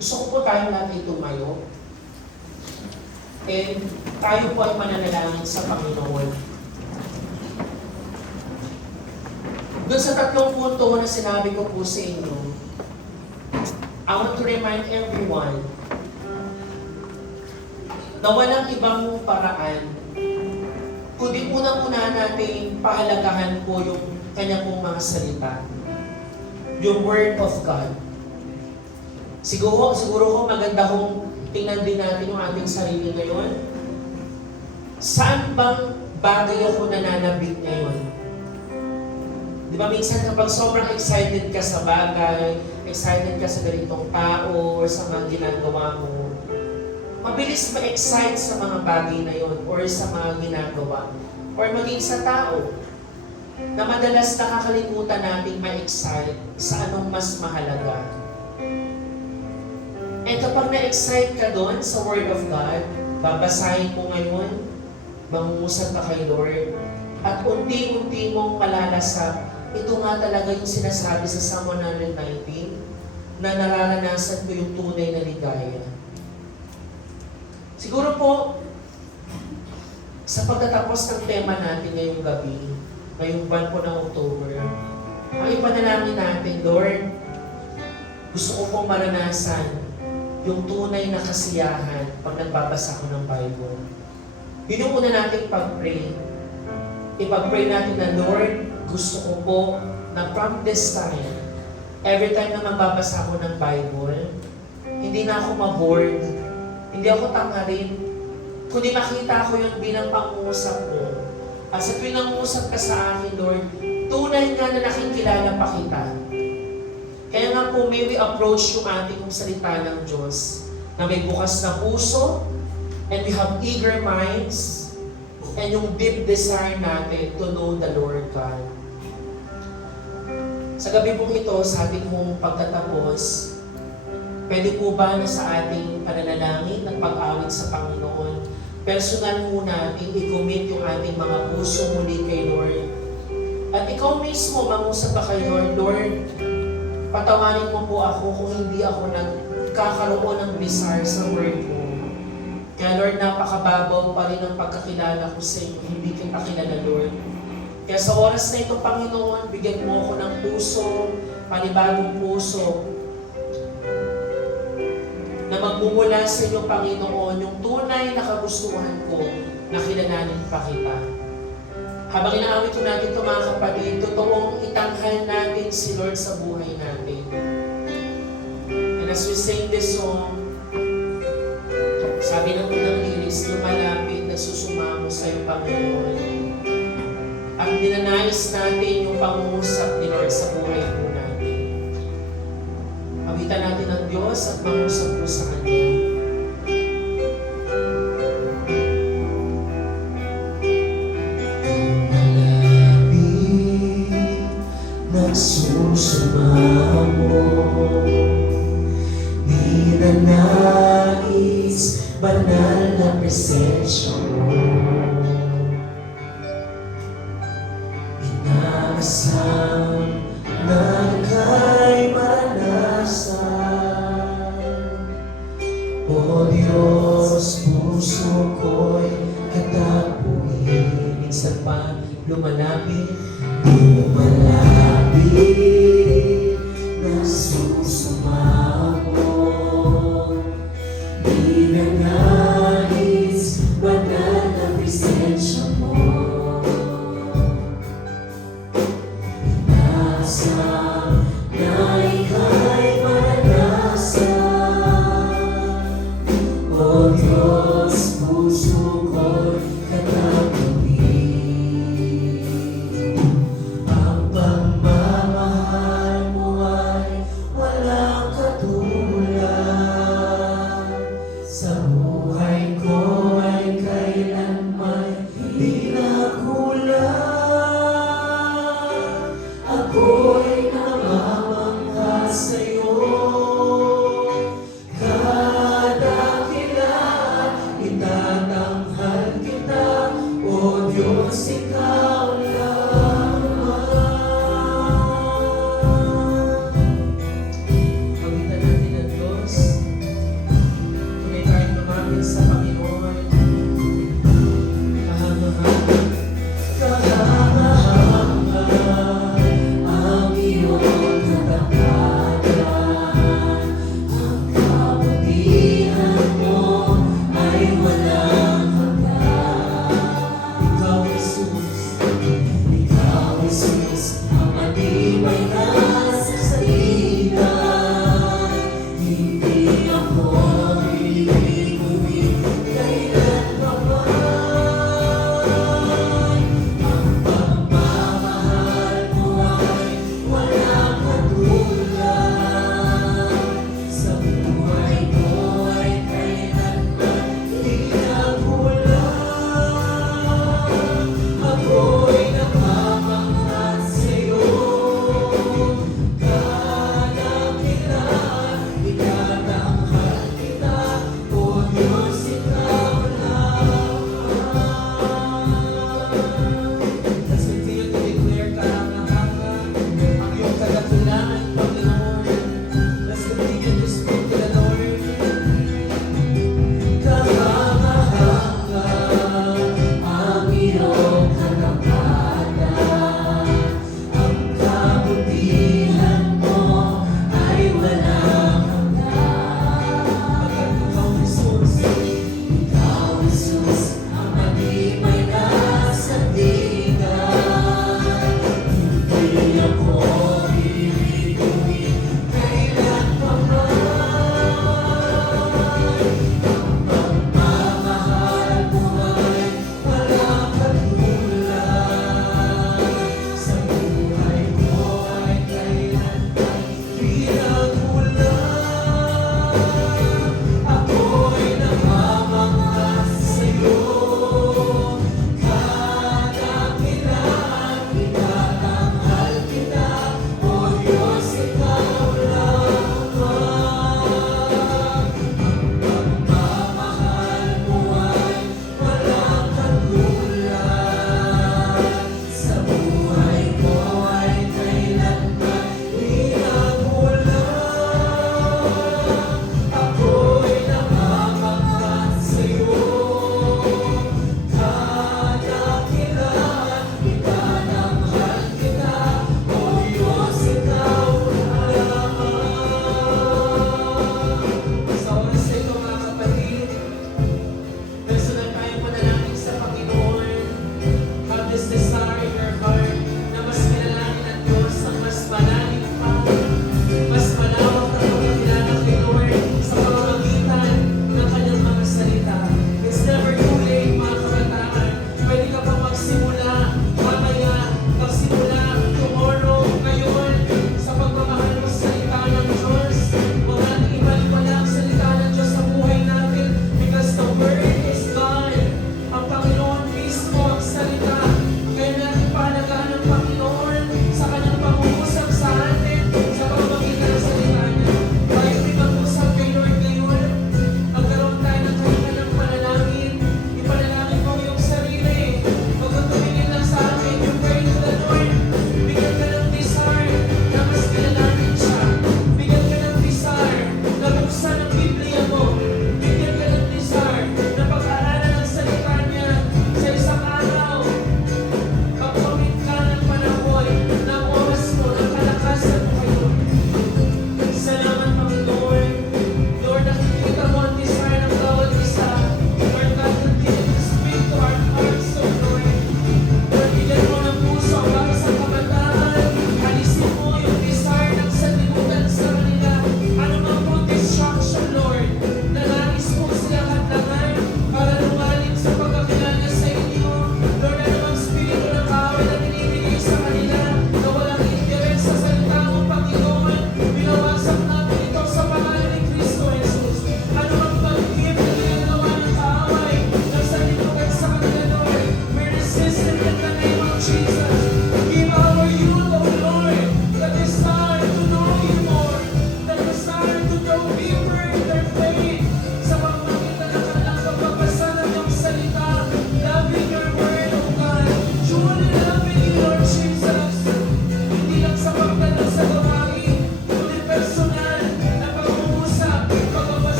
gusto ko po tayong natin tumayo. And tayo po ay mananalangin sa Panginoon. Doon sa tatlong punto na sinabi ko po sa inyo, I want to remind everyone na walang ibang paraan, kundi unang-una natin pahalagahan po yung kanya pong mga salita. Yung Word of God. Siguro ko maganda kung tingnan din natin yung ating sarili ngayon. Saan bang bagay ako nananabik ngayon? Di ba minsan kapag sobrang excited ka sa bagay, excited ka sa ganitong tao or sa mga ginagawa mo, mabilis ma-excite sa mga bagay na yon or sa mga ginagawa or maging sa tao na madalas nakakalimutan nating ma-excite sa anong mas mahalaga. And kapag na-excite ka doon sa Word of God, babasahin mo ngayon, mangungusap ka kay Lord, at unti-unti mong malalasap, ito nga talaga yung sinasabi sa Psalm 119 na nararanasan ko yung tunay na ligaya. Siguro po, sa pagtatapos ng tema natin ngayong gabi, ngayong buwan po ng October, ang ipanalangin natin, Lord, gusto ko pong maranasan yung tunay na kasiyahan pag nagbabasa ko ng Bible. Yun yung una nating pag-pray. Ipag-pray natin na, Lord, gusto ko po na from this time, every time na magbabasa ko ng Bible, hindi na ako ma-bored, hindi ako tangarin, kundi makita ko yun bilang pangungusap mo. At sa tuwing nangungusap ka sa akin, Lord, tunay nga na nakikilala pa kita. Kaya nga po, may we approach yung ating salita ng Diyos na may bukas na puso, and we have eager minds, and yung deep desire natin to know the Lord God. Sa gabi pong ito, sa ating mong pagtatapos, pwede po ba na sa ating pananalangin ng pag-awit sa Panginoon, personal muna natin i-commit yung ating mga puso muli kay Lord. At ikaw mismo, mangusap pa kay Lord, Lord, patawarin mo po ako kung hindi ako nagkakaroon ng desire sa word mo. Kaya Lord, napakababaw pa rin ang pagkakilala ko sa inyo, hindi kita kilala, Lord. Kaya sa oras na ito, Panginoon, bigyan mo ako ng puso, panibagong puso, na magmumula sa iyo, Panginoon, yung tunay na kagustuhan ko na kilalanin pa kita. Habang inaawit ko natin ito, mga kapatid, totoong itanghal natin si Lord sa buhay natin. And as we sing this song, sabi ng unang lyrics, lumalapit na susumamo sa iyo, Panginoon. At dinanais natin yung pangungusap ni Lord sa buhay po natin. Pagitan natin ang Diyos at mangusap po sa Kanya. Malapit nagsusumamo, ninanais banal na presensya mo. Inaasam na ika'y maranasan. O Diyos, puso ko'y katapuin. Minsan pa, lumalapit, lumalapit, nagsusumamo, ninanais banal na presensya mo. Inaasam na ika'y maranasan. O Diyos, puso ko'y katapuin.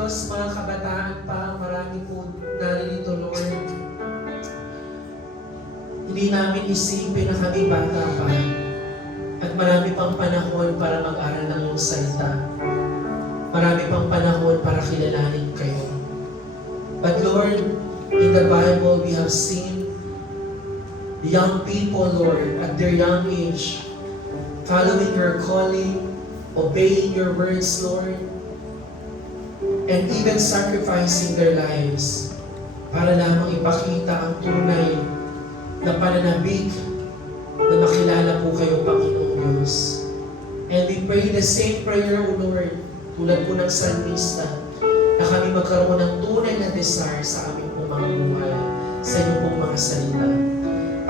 Diyos, mga kabataan pa, marami po naririto, Lord. Hindi namin isipin na kami bata pa. At marami pang panahon para mag-aral ng iyong salita. Marami pang panahon para kilalanin kayo. But Lord, in the Bible, we have seen the young people, Lord, at their young age, following your calling, obeying your words, Lord, and even sacrificing their lives para lamang ipakita ang tunay na pananabik na makilala po kayo, Panginoong Diyos. And we pray the same prayer, O Lord, tulad po ng salmista, na kami magkaroon ng tunay na desire sa aming pong mga buhay, sa inyong pong mga salita.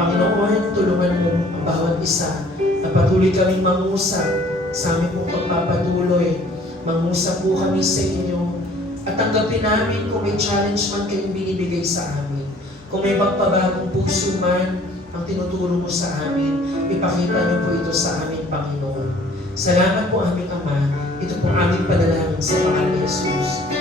Panginoon, tulungan mo ang bawat isa na patuloy kaming mangusap sa aming pong pagpapatuloy. Mangusap po kami sa inyo at tanggapin namin kung may challenge man kayong binibigay sa amin. Kung may magpabagong puso man ang tinuturo mo sa amin, ipakita niyo po ito sa amin, Panginoon. Salamat po aming Ama. Ito po aming panalangin sa pangalan ni Jesus.